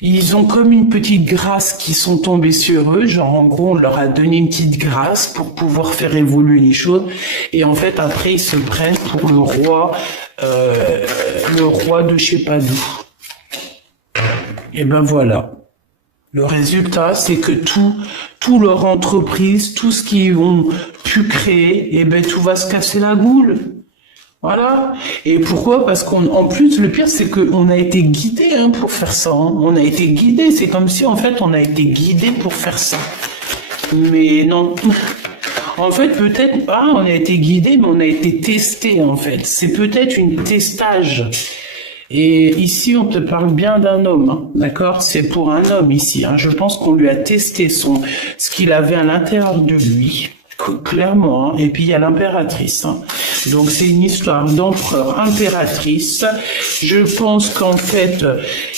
Ils ont comme une petite grâce qui sont tombées sur eux, genre en gros on leur a donné une petite grâce pour pouvoir faire évoluer les choses, et en fait après ils se prennent pour le roi de je sais pas d'où. Et ben voilà. Le résultat, c'est que tout leur entreprise, tout ce qu'ils ont pu créer, et ben tout va se casser la goule. Voilà. Et pourquoi? Parce qu'en plus, le pire, c'est qu'on a été guidé pour faire ça. Hein. On a été guidé. C'est comme si, en fait, on a été guidé pour faire ça. Mais non. En fait, peut-être pas, on a été guidé, mais on a été testé, en fait. C'est peut-être une testage. Et ici, on te parle bien d'un homme, hein, d'accord? C'est pour un homme ici. Hein. Je pense qu'on lui a testé ce qu'il avait à l'intérieur de lui, clairement. Hein. Et puis, il y a l'impératrice. Hein. Donc, c'est une histoire d'empereur impératrice. Je pense qu'en fait,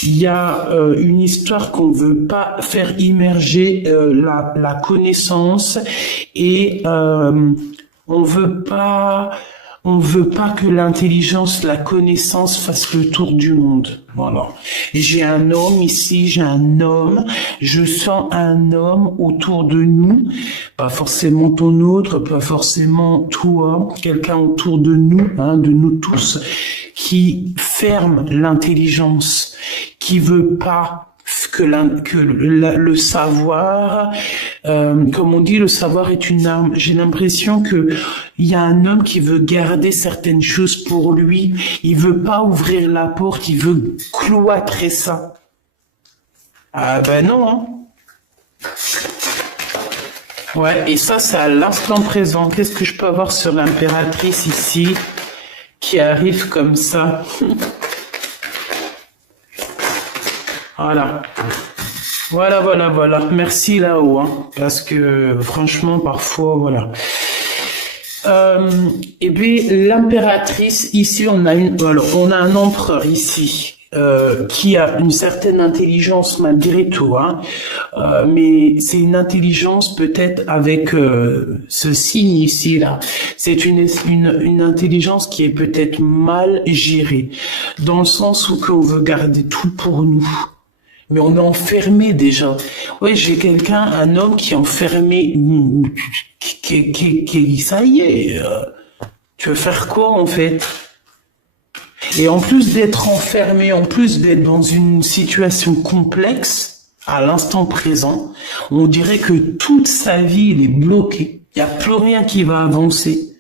il y a une histoire qu'on veut pas faire immerger la connaissance et on veut pas que l'intelligence, la connaissance fasse le tour du monde. Voilà. J'ai un homme ici, je sens un homme autour de nous, pas forcément ton autre, pas forcément toi, quelqu'un autour de nous, de nous tous, qui ferme l'intelligence, qui veut pas que le savoir, comme on dit, le savoir est une arme. J'ai l'impression que il y a un homme qui veut garder certaines choses pour lui. Il veut pas ouvrir la porte, il veut cloîtrer ça. Ah ben non. Hein. Ouais, et ça, c'est à l'instant présent. Qu'est-ce que je peux avoir sur l'impératrice ici, qui arrive comme ça? Voilà. Voilà. Merci là-haut, hein, parce que franchement, parfois, voilà. Et puis l'impératrice ici, on a un empereur ici qui a une certaine intelligence malgré tout, hein, mais c'est une intelligence peut-être avec ce signe ici là. C'est une intelligence qui est peut-être mal gérée, dans le sens où qu'on veut garder tout pour nous. Mais on est enfermé déjà. Ouais, j'ai un homme qui est enfermé, ça y est. Tu veux faire quoi en fait? Et en plus d'être enfermé, en plus d'être dans une situation complexe, à l'instant présent, on dirait que toute sa vie, il est bloqué. Il n'y a plus rien qui va avancer.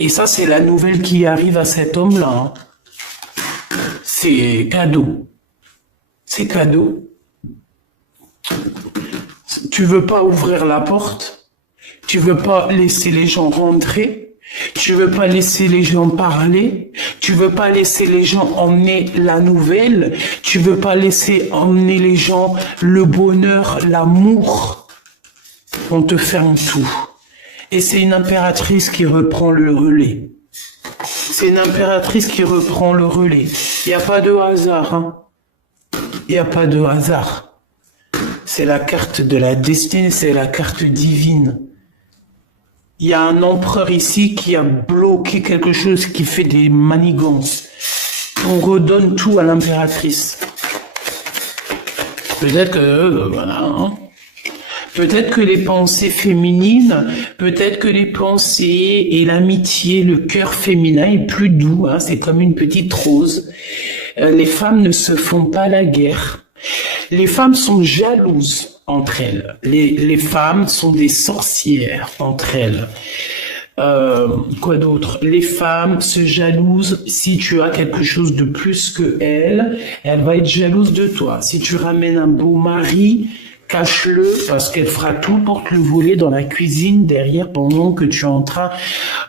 Et ça, c'est la nouvelle qui arrive à cet homme-là. Hein. C'est cadeau. C'est cadeau. Tu veux pas ouvrir la porte. Tu veux pas laisser les gens rentrer. Tu veux pas laisser les gens parler. Tu veux pas laisser les gens emmener la nouvelle. Tu veux pas laisser emmener les gens le bonheur, l'amour. On te ferme tout. Et c'est une impératrice qui reprend le relais. C'est une impératrice qui reprend le relais. Il n'y a pas de hasard, hein. Il n'y a pas de hasard. C'est la carte de la destinée, c'est la carte divine. Il y a un empereur ici qui a bloqué quelque chose, qui fait des manigances. On redonne tout à l'impératrice. Peut-être que, voilà, hein. Peut-être que les pensées féminines, peut-être que les pensées et l'amitié, le cœur féminin est plus doux, hein, c'est comme une petite rose. Les femmes ne se font pas la guerre. Les femmes sont jalouses entre elles. Les femmes sont des sorcières entre elles. Quoi d'autre? Les femmes se jalousent si tu as quelque chose de plus que elle va être jalouse de toi. Si tu ramènes un beau mari, cache-le parce qu'elle fera tout pour te le voler dans la cuisine derrière pendant que tu es en train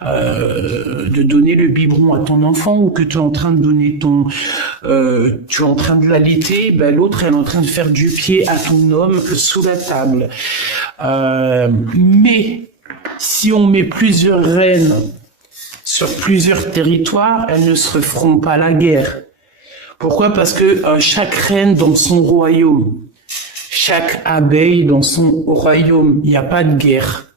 de donner le biberon à ton enfant ou que tu es en train de donner tu es en train de l'allaiter, ben l'autre elle est en train de faire du pied à ton homme sous la table. Mais si on met plusieurs reines sur plusieurs territoires, elles ne se feront pas la guerre. Pourquoi? Parce que chaque reine dans son royaume. Chaque abeille dans son royaume, il n'y a pas de guerre.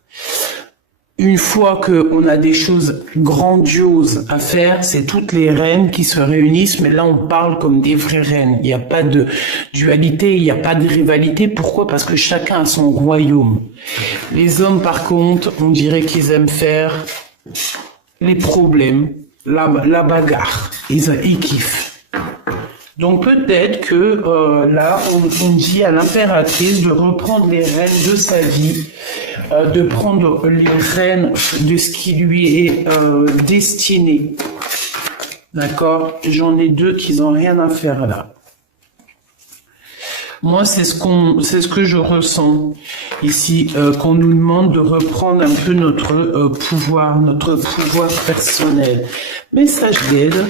une fois qu'on a des choses grandioses à faire, c'est toutes les reines qui se réunissent, mais là on parle comme des vraies reines. Il n'y a pas de dualité, il n'y a pas de rivalité. Pourquoi? Parce que chacun a son royaume. Les hommes, par contre, on dirait qu'ils aiment faire les problèmes, la bagarre. Ils kiffent. Donc peut-être que là, on dit à l'impératrice de reprendre les rênes de sa vie, de prendre les rênes de ce qui lui est destiné. D'accord? J'en ai deux qui n'ont rien à faire là. Moi, c'est ce que je ressens ici, qu'on nous demande de reprendre un peu notre pouvoir personnel. Message d'aide.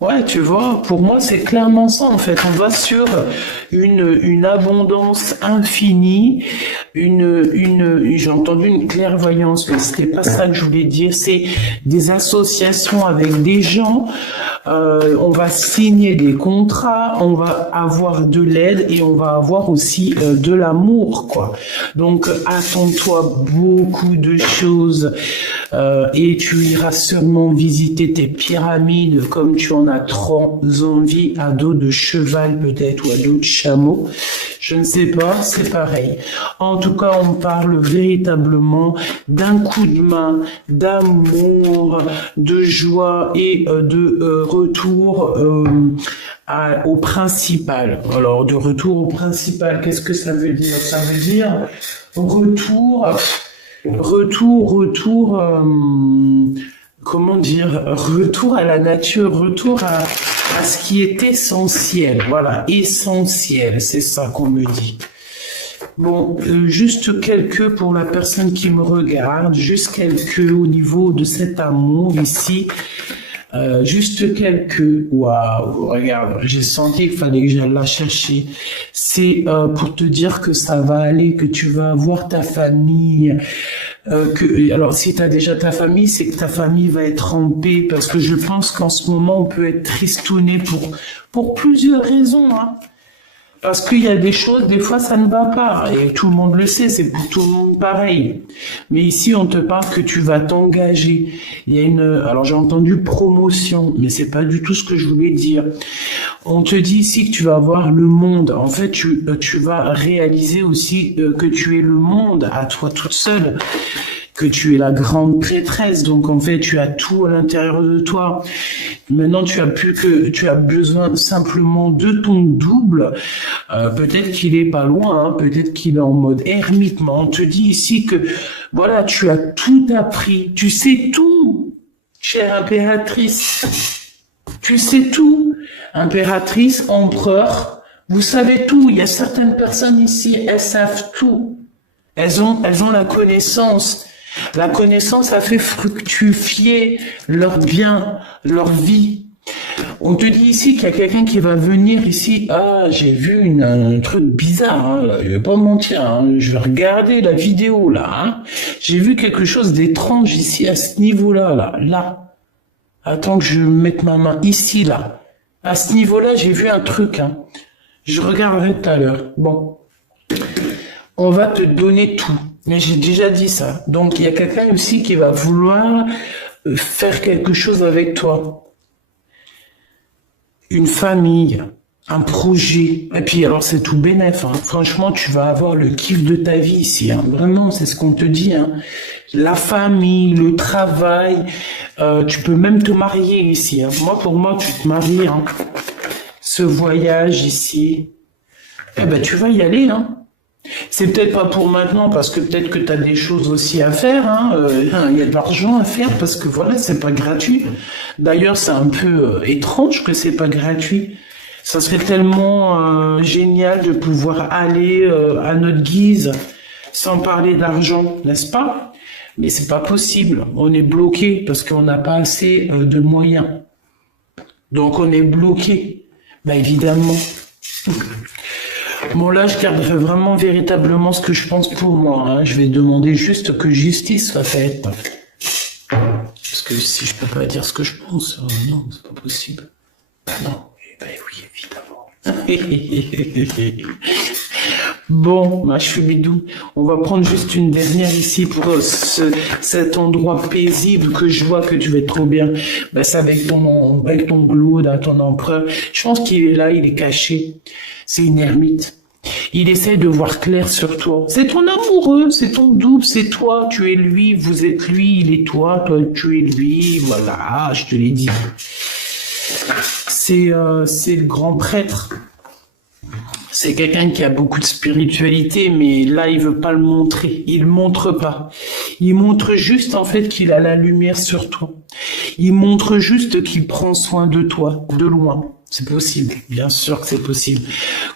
Ouais, tu vois, pour moi, c'est clairement ça, en fait. On va sur une abondance infinie, j'ai entendu une clairvoyance, mais c'était pas ça que je voulais dire. C'est des associations avec des gens, on va signer des contrats, on va avoir de l'aide et on va avoir aussi de l'amour, quoi. Donc, attends-toi beaucoup de choses, et tu iras sûrement visiter tes pyramides comme tu en as trop envie, à dos de cheval peut-être, ou à dos de chameau, je ne sais pas, c'est pareil. En tout cas, on parle véritablement d'un coup de main, d'amour, de joie et de retour au principal. Alors, de retour au principal, qu'est-ce que ça veut dire? Ça veut dire retour, comment dire, retour à la nature, retour à ce qui est essentiel. Voilà, essentiel, c'est ça qu'on me dit. Bon, juste quelques pour la personne qui me regarde, juste quelques au niveau de cet amour ici. Juste quelques, waouh, regarde, j'ai senti qu'il fallait que j'aille la chercher. C'est pour te dire que ça va aller, que tu vas avoir ta famille. Alors si tu as déjà ta famille, c'est que ta famille va être en paix, parce que je pense qu'en ce moment on peut être tristouné pour plusieurs raisons, hein. Parce qu'il y a des choses, des fois ça ne va pas, et tout le monde le sait, c'est pour tout le monde pareil. Mais ici on te parle que tu vas t'engager. Il y a alors j'ai entendu promotion, mais c'est pas du tout ce que je voulais dire. On te dit ici que tu vas voir le monde. En fait, tu vas réaliser aussi que tu es le monde à toi toute seule, que tu es la grande prêtresse. Donc en fait, tu as tout à l'intérieur de toi. Maintenant, tu as besoin simplement de ton double. Peut-être qu'il est pas loin, hein, peut-être qu'il est en mode ermite. Mais on te dit ici que voilà, tu as tout appris. Tu sais tout, chère impératrice. Tu sais tout. Impératrice, empereur, vous savez tout. Il y a certaines personnes ici, elles savent tout. Elles ont la connaissance. La connaissance a fait fructifier leur bien, leur vie. On te dit ici qu'il y a quelqu'un qui va venir ici. Ah, j'ai vu un truc bizarre, hein, là. Je vais pas mentir, hein. Je vais regarder la vidéo, là, hein. J'ai vu quelque chose d'étrange ici, à ce niveau-là, là. Attends que je mette ma main ici, là. À ce niveau-là, j'ai vu un truc, hein. Je regarderai tout à l'heure. Bon. On va te donner tout. Mais j'ai déjà dit ça. Donc, il y a quelqu'un aussi qui va vouloir faire quelque chose avec toi. Une famille, un projet. Et puis, alors, c'est tout bénef, hein. Franchement, tu vas avoir le kiff de ta vie ici, hein. Vraiment, c'est ce qu'on te dit, hein. La famille, le travail, tu peux même te marier ici, hein. Pour moi, tu te maries, hein. Ce voyage ici, eh ben, tu vas y aller, hein. C'est peut-être pas pour maintenant, parce que peut-être que tu as des choses aussi à faire, hein. Il y a de l'argent à faire, parce que voilà, c'est pas gratuit. D'ailleurs, c'est un peu étrange que c'est pas gratuit. Ça serait tellement génial de pouvoir aller à notre guise, sans parler d'argent, n'est-ce pas? Mais c'est pas possible. On est bloqué, parce qu'on n'a pas assez de moyens. Donc on est bloqué. Ben évidemment. Bon, là, je garderai vraiment véritablement ce que je pense pour moi, hein. Je vais demander juste que justice soit faite. Parce que si je peux pas dire ce que je pense, non, c'est pas possible. Non, ben oui, évidemment. Bon, ma choubidou, on va prendre juste une dernière ici pour cet endroit paisible que je vois que tu vas être trop bien. Ben, c'est avec ton glaude, hein, ton empereur. Je pense qu'il est là, il est caché. C'est une ermite. Il essaie de voir clair sur toi. C'est ton amoureux, c'est ton double, c'est toi, tu es lui, vous êtes lui, il est toi, toi tu es lui, voilà, je te l'ai dit. C'est le grand prêtre. C'est quelqu'un qui a beaucoup de spiritualité, mais là, il veut pas le montrer. Il montre pas. Il montre juste, en fait, qu'il a la lumière sur toi. Il montre juste qu'il prend soin de toi, de loin. C'est possible. Bien sûr que c'est possible.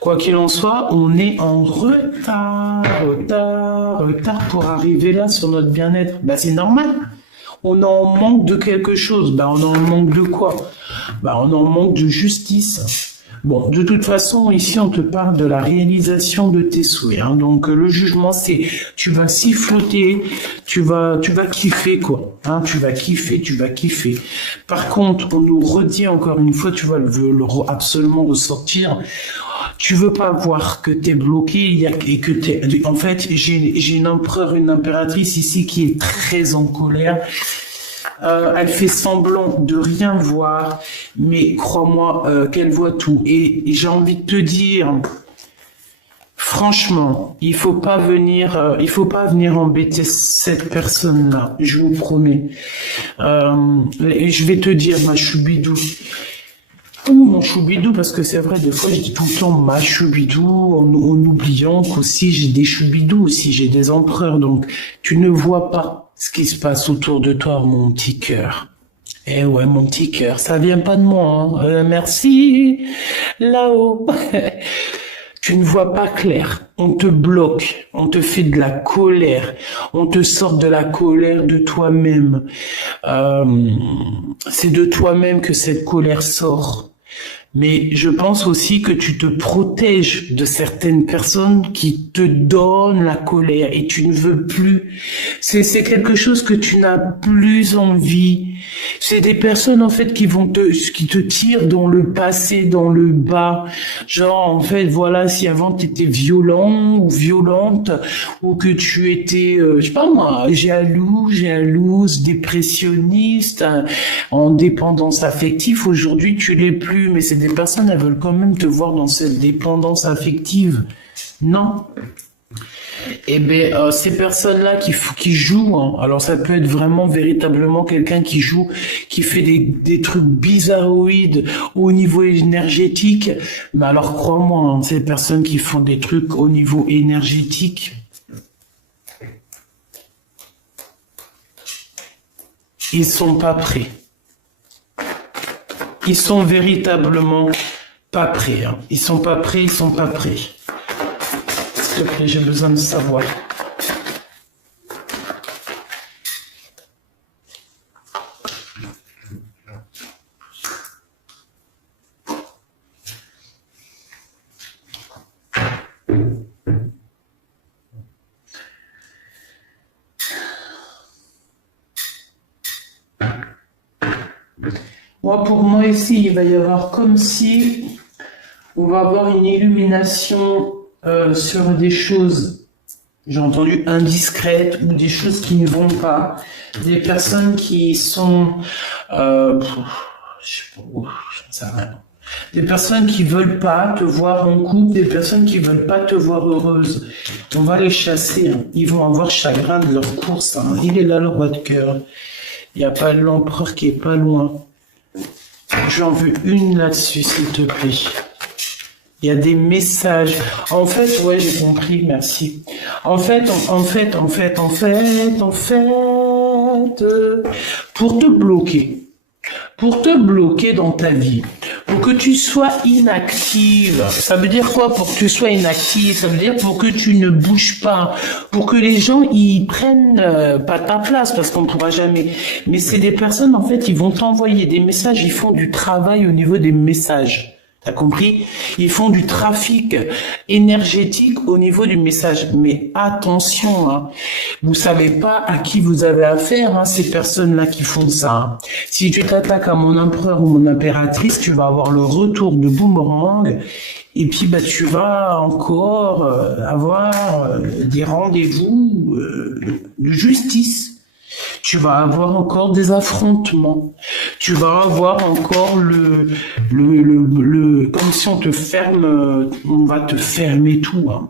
Quoi qu'il en soit, on est en retard pour arriver là sur notre bien-être. Bah, c'est normal. On en manque de quelque chose. Bah, on en manque de quoi? Bah, on en manque de justice. Bon, de toute façon, ici, on te parle de la réalisation de tes souhaits. Hein. Donc, le jugement, c'est tu vas siffloter, tu vas kiffer, quoi. Hein, tu vas kiffer. Par contre, on nous redit encore une fois, tu vas absolument ressortir. Tu veux pas voir que t'es bloqué et que t'es... En fait, j'ai une empereur, une impératrice ici qui est très en colère. Elle fait semblant de rien voir, mais crois-moi qu'elle voit tout. Et j'ai envie de te dire, franchement, il faut pas venir embêter cette personne-là. Je vous promets. Je vais te dire, ma choubidou. Ou mon choubidou, parce que c'est vrai, des fois, je dis tout le temps ma choubidou, en oubliant qu'aussi j'ai des choubidous, aussi j'ai des empereurs. Donc, tu ne vois pas ce qui se passe autour de toi, mon petit cœur. Eh ouais, mon petit cœur, ça vient pas de moi. Hein. Merci, là-haut. Tu ne vois pas clair. On te bloque. On te fait de la colère. On te sort de la colère de toi-même. C'est de toi-même que cette colère sort. Mais je pense aussi que tu te protèges de certaines personnes qui te donnent la colère et tu ne veux plus. C'est quelque chose que tu n'as plus envie. C'est des personnes, en fait, qui te tirent dans le passé, dans le bas. Genre, en fait, voilà, si avant tu étais violent ou violente, ou que tu étais, je sais pas moi, jalouse, dépressionniste, en dépendance affective, aujourd'hui tu l'es plus, mais c'est des personnes, elles veulent quand même te voir dans cette dépendance affective. Non. Eh bien, ces personnes-là qui jouent, hein, alors ça peut être vraiment véritablement quelqu'un qui joue, qui fait des trucs bizarroïdes au niveau énergétique. Mais alors crois-moi, hein, ces personnes qui font des trucs au niveau énergétique, ils sont pas prêts. Ils sont véritablement pas prêts. Hein. Ils sont pas prêts. S'il te plaît, j'ai besoin de savoir. Moi, pour moi, ici, il va y avoir comme si on va avoir une illumination sur des choses, j'ai entendu, indiscrètes ou des choses qui ne vont pas. Des personnes qui sont... je sais pas, je sais rien. Des personnes qui veulent pas te voir en couple, des personnes qui veulent pas te voir heureuse. On va les chasser. Hein. Ils vont avoir chagrin de leur course. Hein. Il est là, le roi de cœur. Il n'y a pas l'empereur qui est pas loin. J'en veux une là-dessus, s'il te plaît. Il y a des messages. En fait, ouais, j'ai compris, merci. En fait, pour te bloquer dans ta vie, pour que tu sois inactive. Ça veut dire quoi pour que tu sois inactive? Ça veut dire pour que tu ne bouges pas, pour que les gens ils prennent pas ta place, parce qu'on ne pourra jamais. Mais c'est des personnes, en fait, ils vont t'envoyer des messages, ils font du travail au niveau des messages. T'as compris? Ils font du trafic énergétique au niveau du message. Mais attention, hein, vous savez pas à qui vous avez affaire, hein, ces personnes-là qui font ça. Hein. Si tu t'attaques à mon empereur ou mon impératrice, tu vas avoir le retour de boomerang. Et puis, bah, tu vas encore avoir des rendez-vous de justice. Tu vas avoir encore des affrontements. Tu vas avoir encore comme si on te ferme, on va te fermer tout. Hein.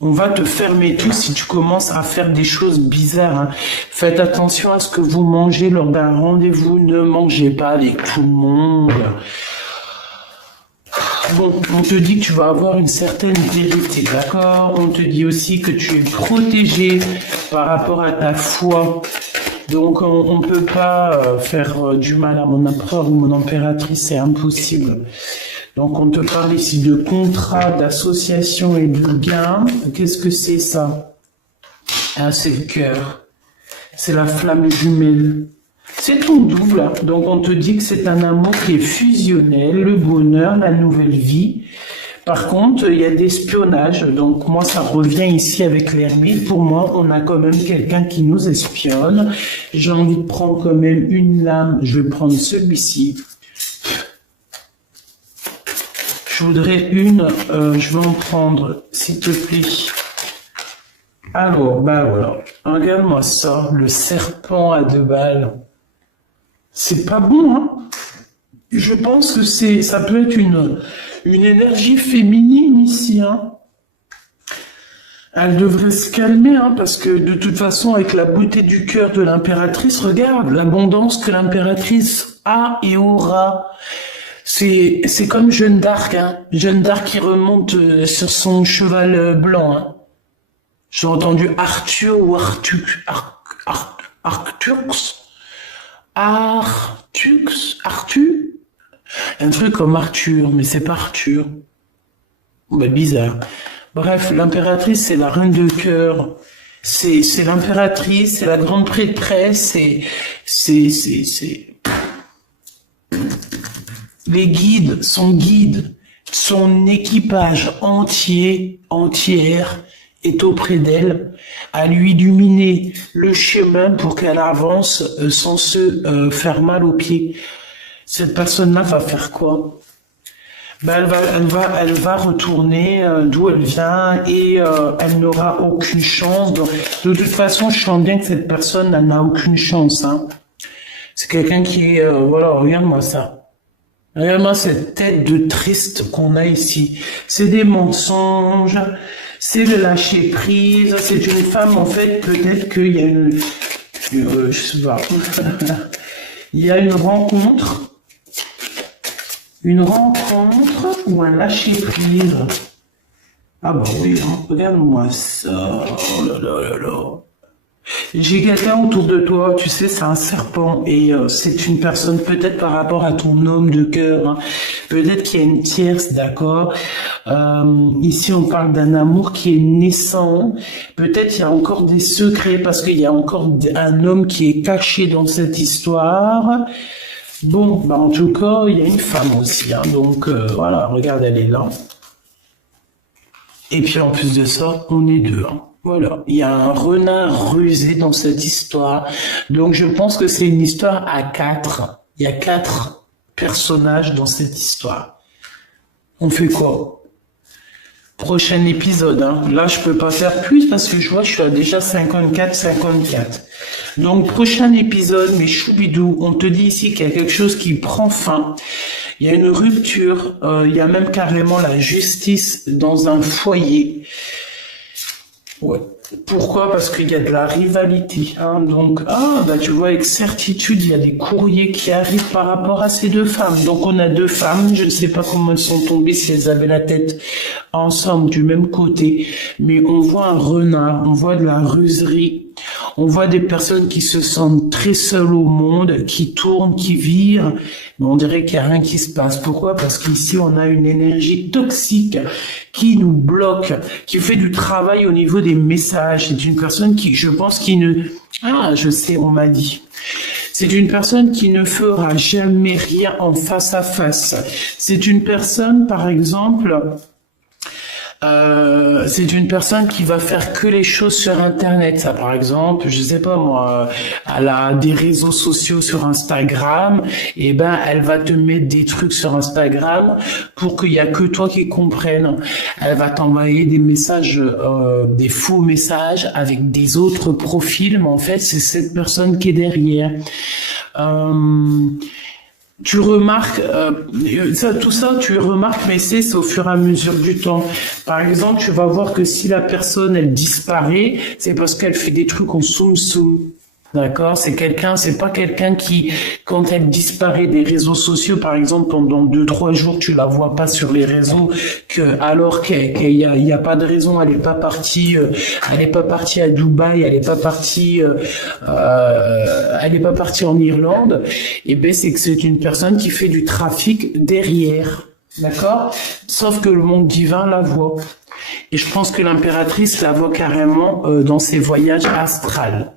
On va te fermer tout si tu commences à faire des choses bizarres. Hein. Faites attention à ce que vous mangez lors d'un rendez-vous. Ne mangez pas avec tout le monde. Bon, on te dit que tu vas avoir une certaine vérité, d'accord? On te dit aussi que tu es protégé par rapport à ta foi. Donc, on ne peut pas faire du mal à mon empereur ou mon impératrice, c'est impossible. Donc, on te parle ici de contrat, d'association et de gain. Qu'est-ce que c'est ça? Ah, c'est le cœur. C'est la flamme jumelle. C'est ton double, hein. Donc on te dit que c'est un amour qui est fusionnel, le bonheur, la nouvelle vie. Par contre, il y a l'espionnage, donc moi ça revient ici avec l'ermite. Pour moi, on a quand même quelqu'un qui nous espionne. J'ai envie de prendre quand même une lame, je vais prendre celui-ci. Je voudrais je vais en prendre, s'il te plaît. Alors, bah voilà, regarde-moi ça, le serpent à 2 balles. C'est pas bon, hein. Je pense que ça peut être une énergie féminine ici, hein. Elle devrait se calmer, hein, parce que de toute façon, avec la beauté du cœur de l'impératrice, regarde l'abondance que l'impératrice a et aura. C'est comme Jeanne d'Arc, hein. Jeanne d'Arc qui remonte sur son cheval blanc, hein. J'ai entendu Arthur ou Arthux. Un truc comme Arthur, mais c'est pas Arthur. Bah, bizarre. Bref, l'impératrice, c'est la reine de cœur. C'est l'impératrice, c'est la grande prêtresse, c'est les guides, son équipage entière est auprès d'elle, à lui illuminer le chemin pour qu'elle avance sans se faire mal aux pieds. Cette personne-là va faire quoi? Ben elle va retourner d'où elle vient et elle n'aura aucune chance. Donc, de toute façon, je sens bien que cette personne elle n'a aucune chance. Hein. C'est quelqu'un qui est... voilà, regarde-moi ça. Regarde-moi cette tête de triste qu'on a ici. C'est des mensonges. C'est le lâcher prise, c'est une femme, en fait, peut-être qu'il y a je sais pas, il y a une rencontre ou un lâcher prise. Ah bah oui, hein, regarde-moi ça, oh là là là là. J'ai quelqu'un autour de toi, tu sais, c'est un serpent et c'est une personne peut-être par rapport à ton homme de cœur, hein. Peut-être qu'il y a une tierce, d'accord. Ici, on parle d'un amour qui est naissant. Peut-être il y a encore des secrets parce qu'il y a encore un homme qui est caché dans cette histoire. Bon, bah en tout cas, il y a une femme aussi, hein. Donc voilà, regarde, elle est là. Et puis en plus de ça, on est deux, hein. Voilà, il y a un renard rusé dans cette histoire. Donc je pense que c'est une histoire à 4. Il y a 4 personnages dans cette histoire. On fait quoi? Prochain épisode, hein. Là, je peux pas faire plus parce que je vois, je suis à déjà 54. Donc, prochain épisode, mes choubidous, on te dit ici qu'il y a quelque chose qui prend fin. Il y a une rupture, il y a même carrément la justice dans un foyer. Ouais. Pourquoi? Parce qu'il y a de la rivalité, hein. Donc, bah, tu vois, avec certitude, il y a des courriers qui arrivent par rapport à ces 2 femmes. Donc, on a 2 femmes. Je ne sais pas comment elles sont tombées, si elles avaient la tête ensemble du même côté. Mais on voit un renard, on voit de la ruserie. On voit des personnes qui se sentent très seules au monde, qui tournent, qui virent, mais on dirait qu'il n'y a rien qui se passe. Pourquoi? Parce qu'ici, on a une énergie toxique qui nous bloque, qui fait du travail au niveau des messages. C'est une personne qui, je pense, qui ne... Ah, je sais, on m'a dit. C'est une personne qui ne fera jamais rien en face à face. C'est une personne, par exemple, c'est une personne qui va faire que les choses sur Internet. Ça, par exemple, je sais pas moi, elle a des réseaux sociaux sur Instagram, et ben elle va te mettre des trucs sur Instagram pour qu'il y a que toi qui comprennes. Elle va t'envoyer des messages, des faux messages avec des autres profils, mais en fait c'est cette personne qui est derrière. Tu remarques, tout ça, tu remarques, mais c'est au fur et à mesure du temps. Par exemple, tu vas voir que si la personne, elle disparaît, c'est parce qu'elle fait des trucs en soum-soum. D'accord? C'est pas quelqu'un qui, quand elle disparaît des réseaux sociaux, par exemple, pendant 2, 3 jours, tu la vois pas sur les réseaux, alors qu'il y a pas de raison, elle est pas partie à Dubaï, elle est pas partie en Irlande, et ben, c'est que c'est une personne qui fait du trafic derrière. D'accord? Sauf que le monde divin la voit. Et je pense que l'impératrice la voit carrément dans ses voyages astrales.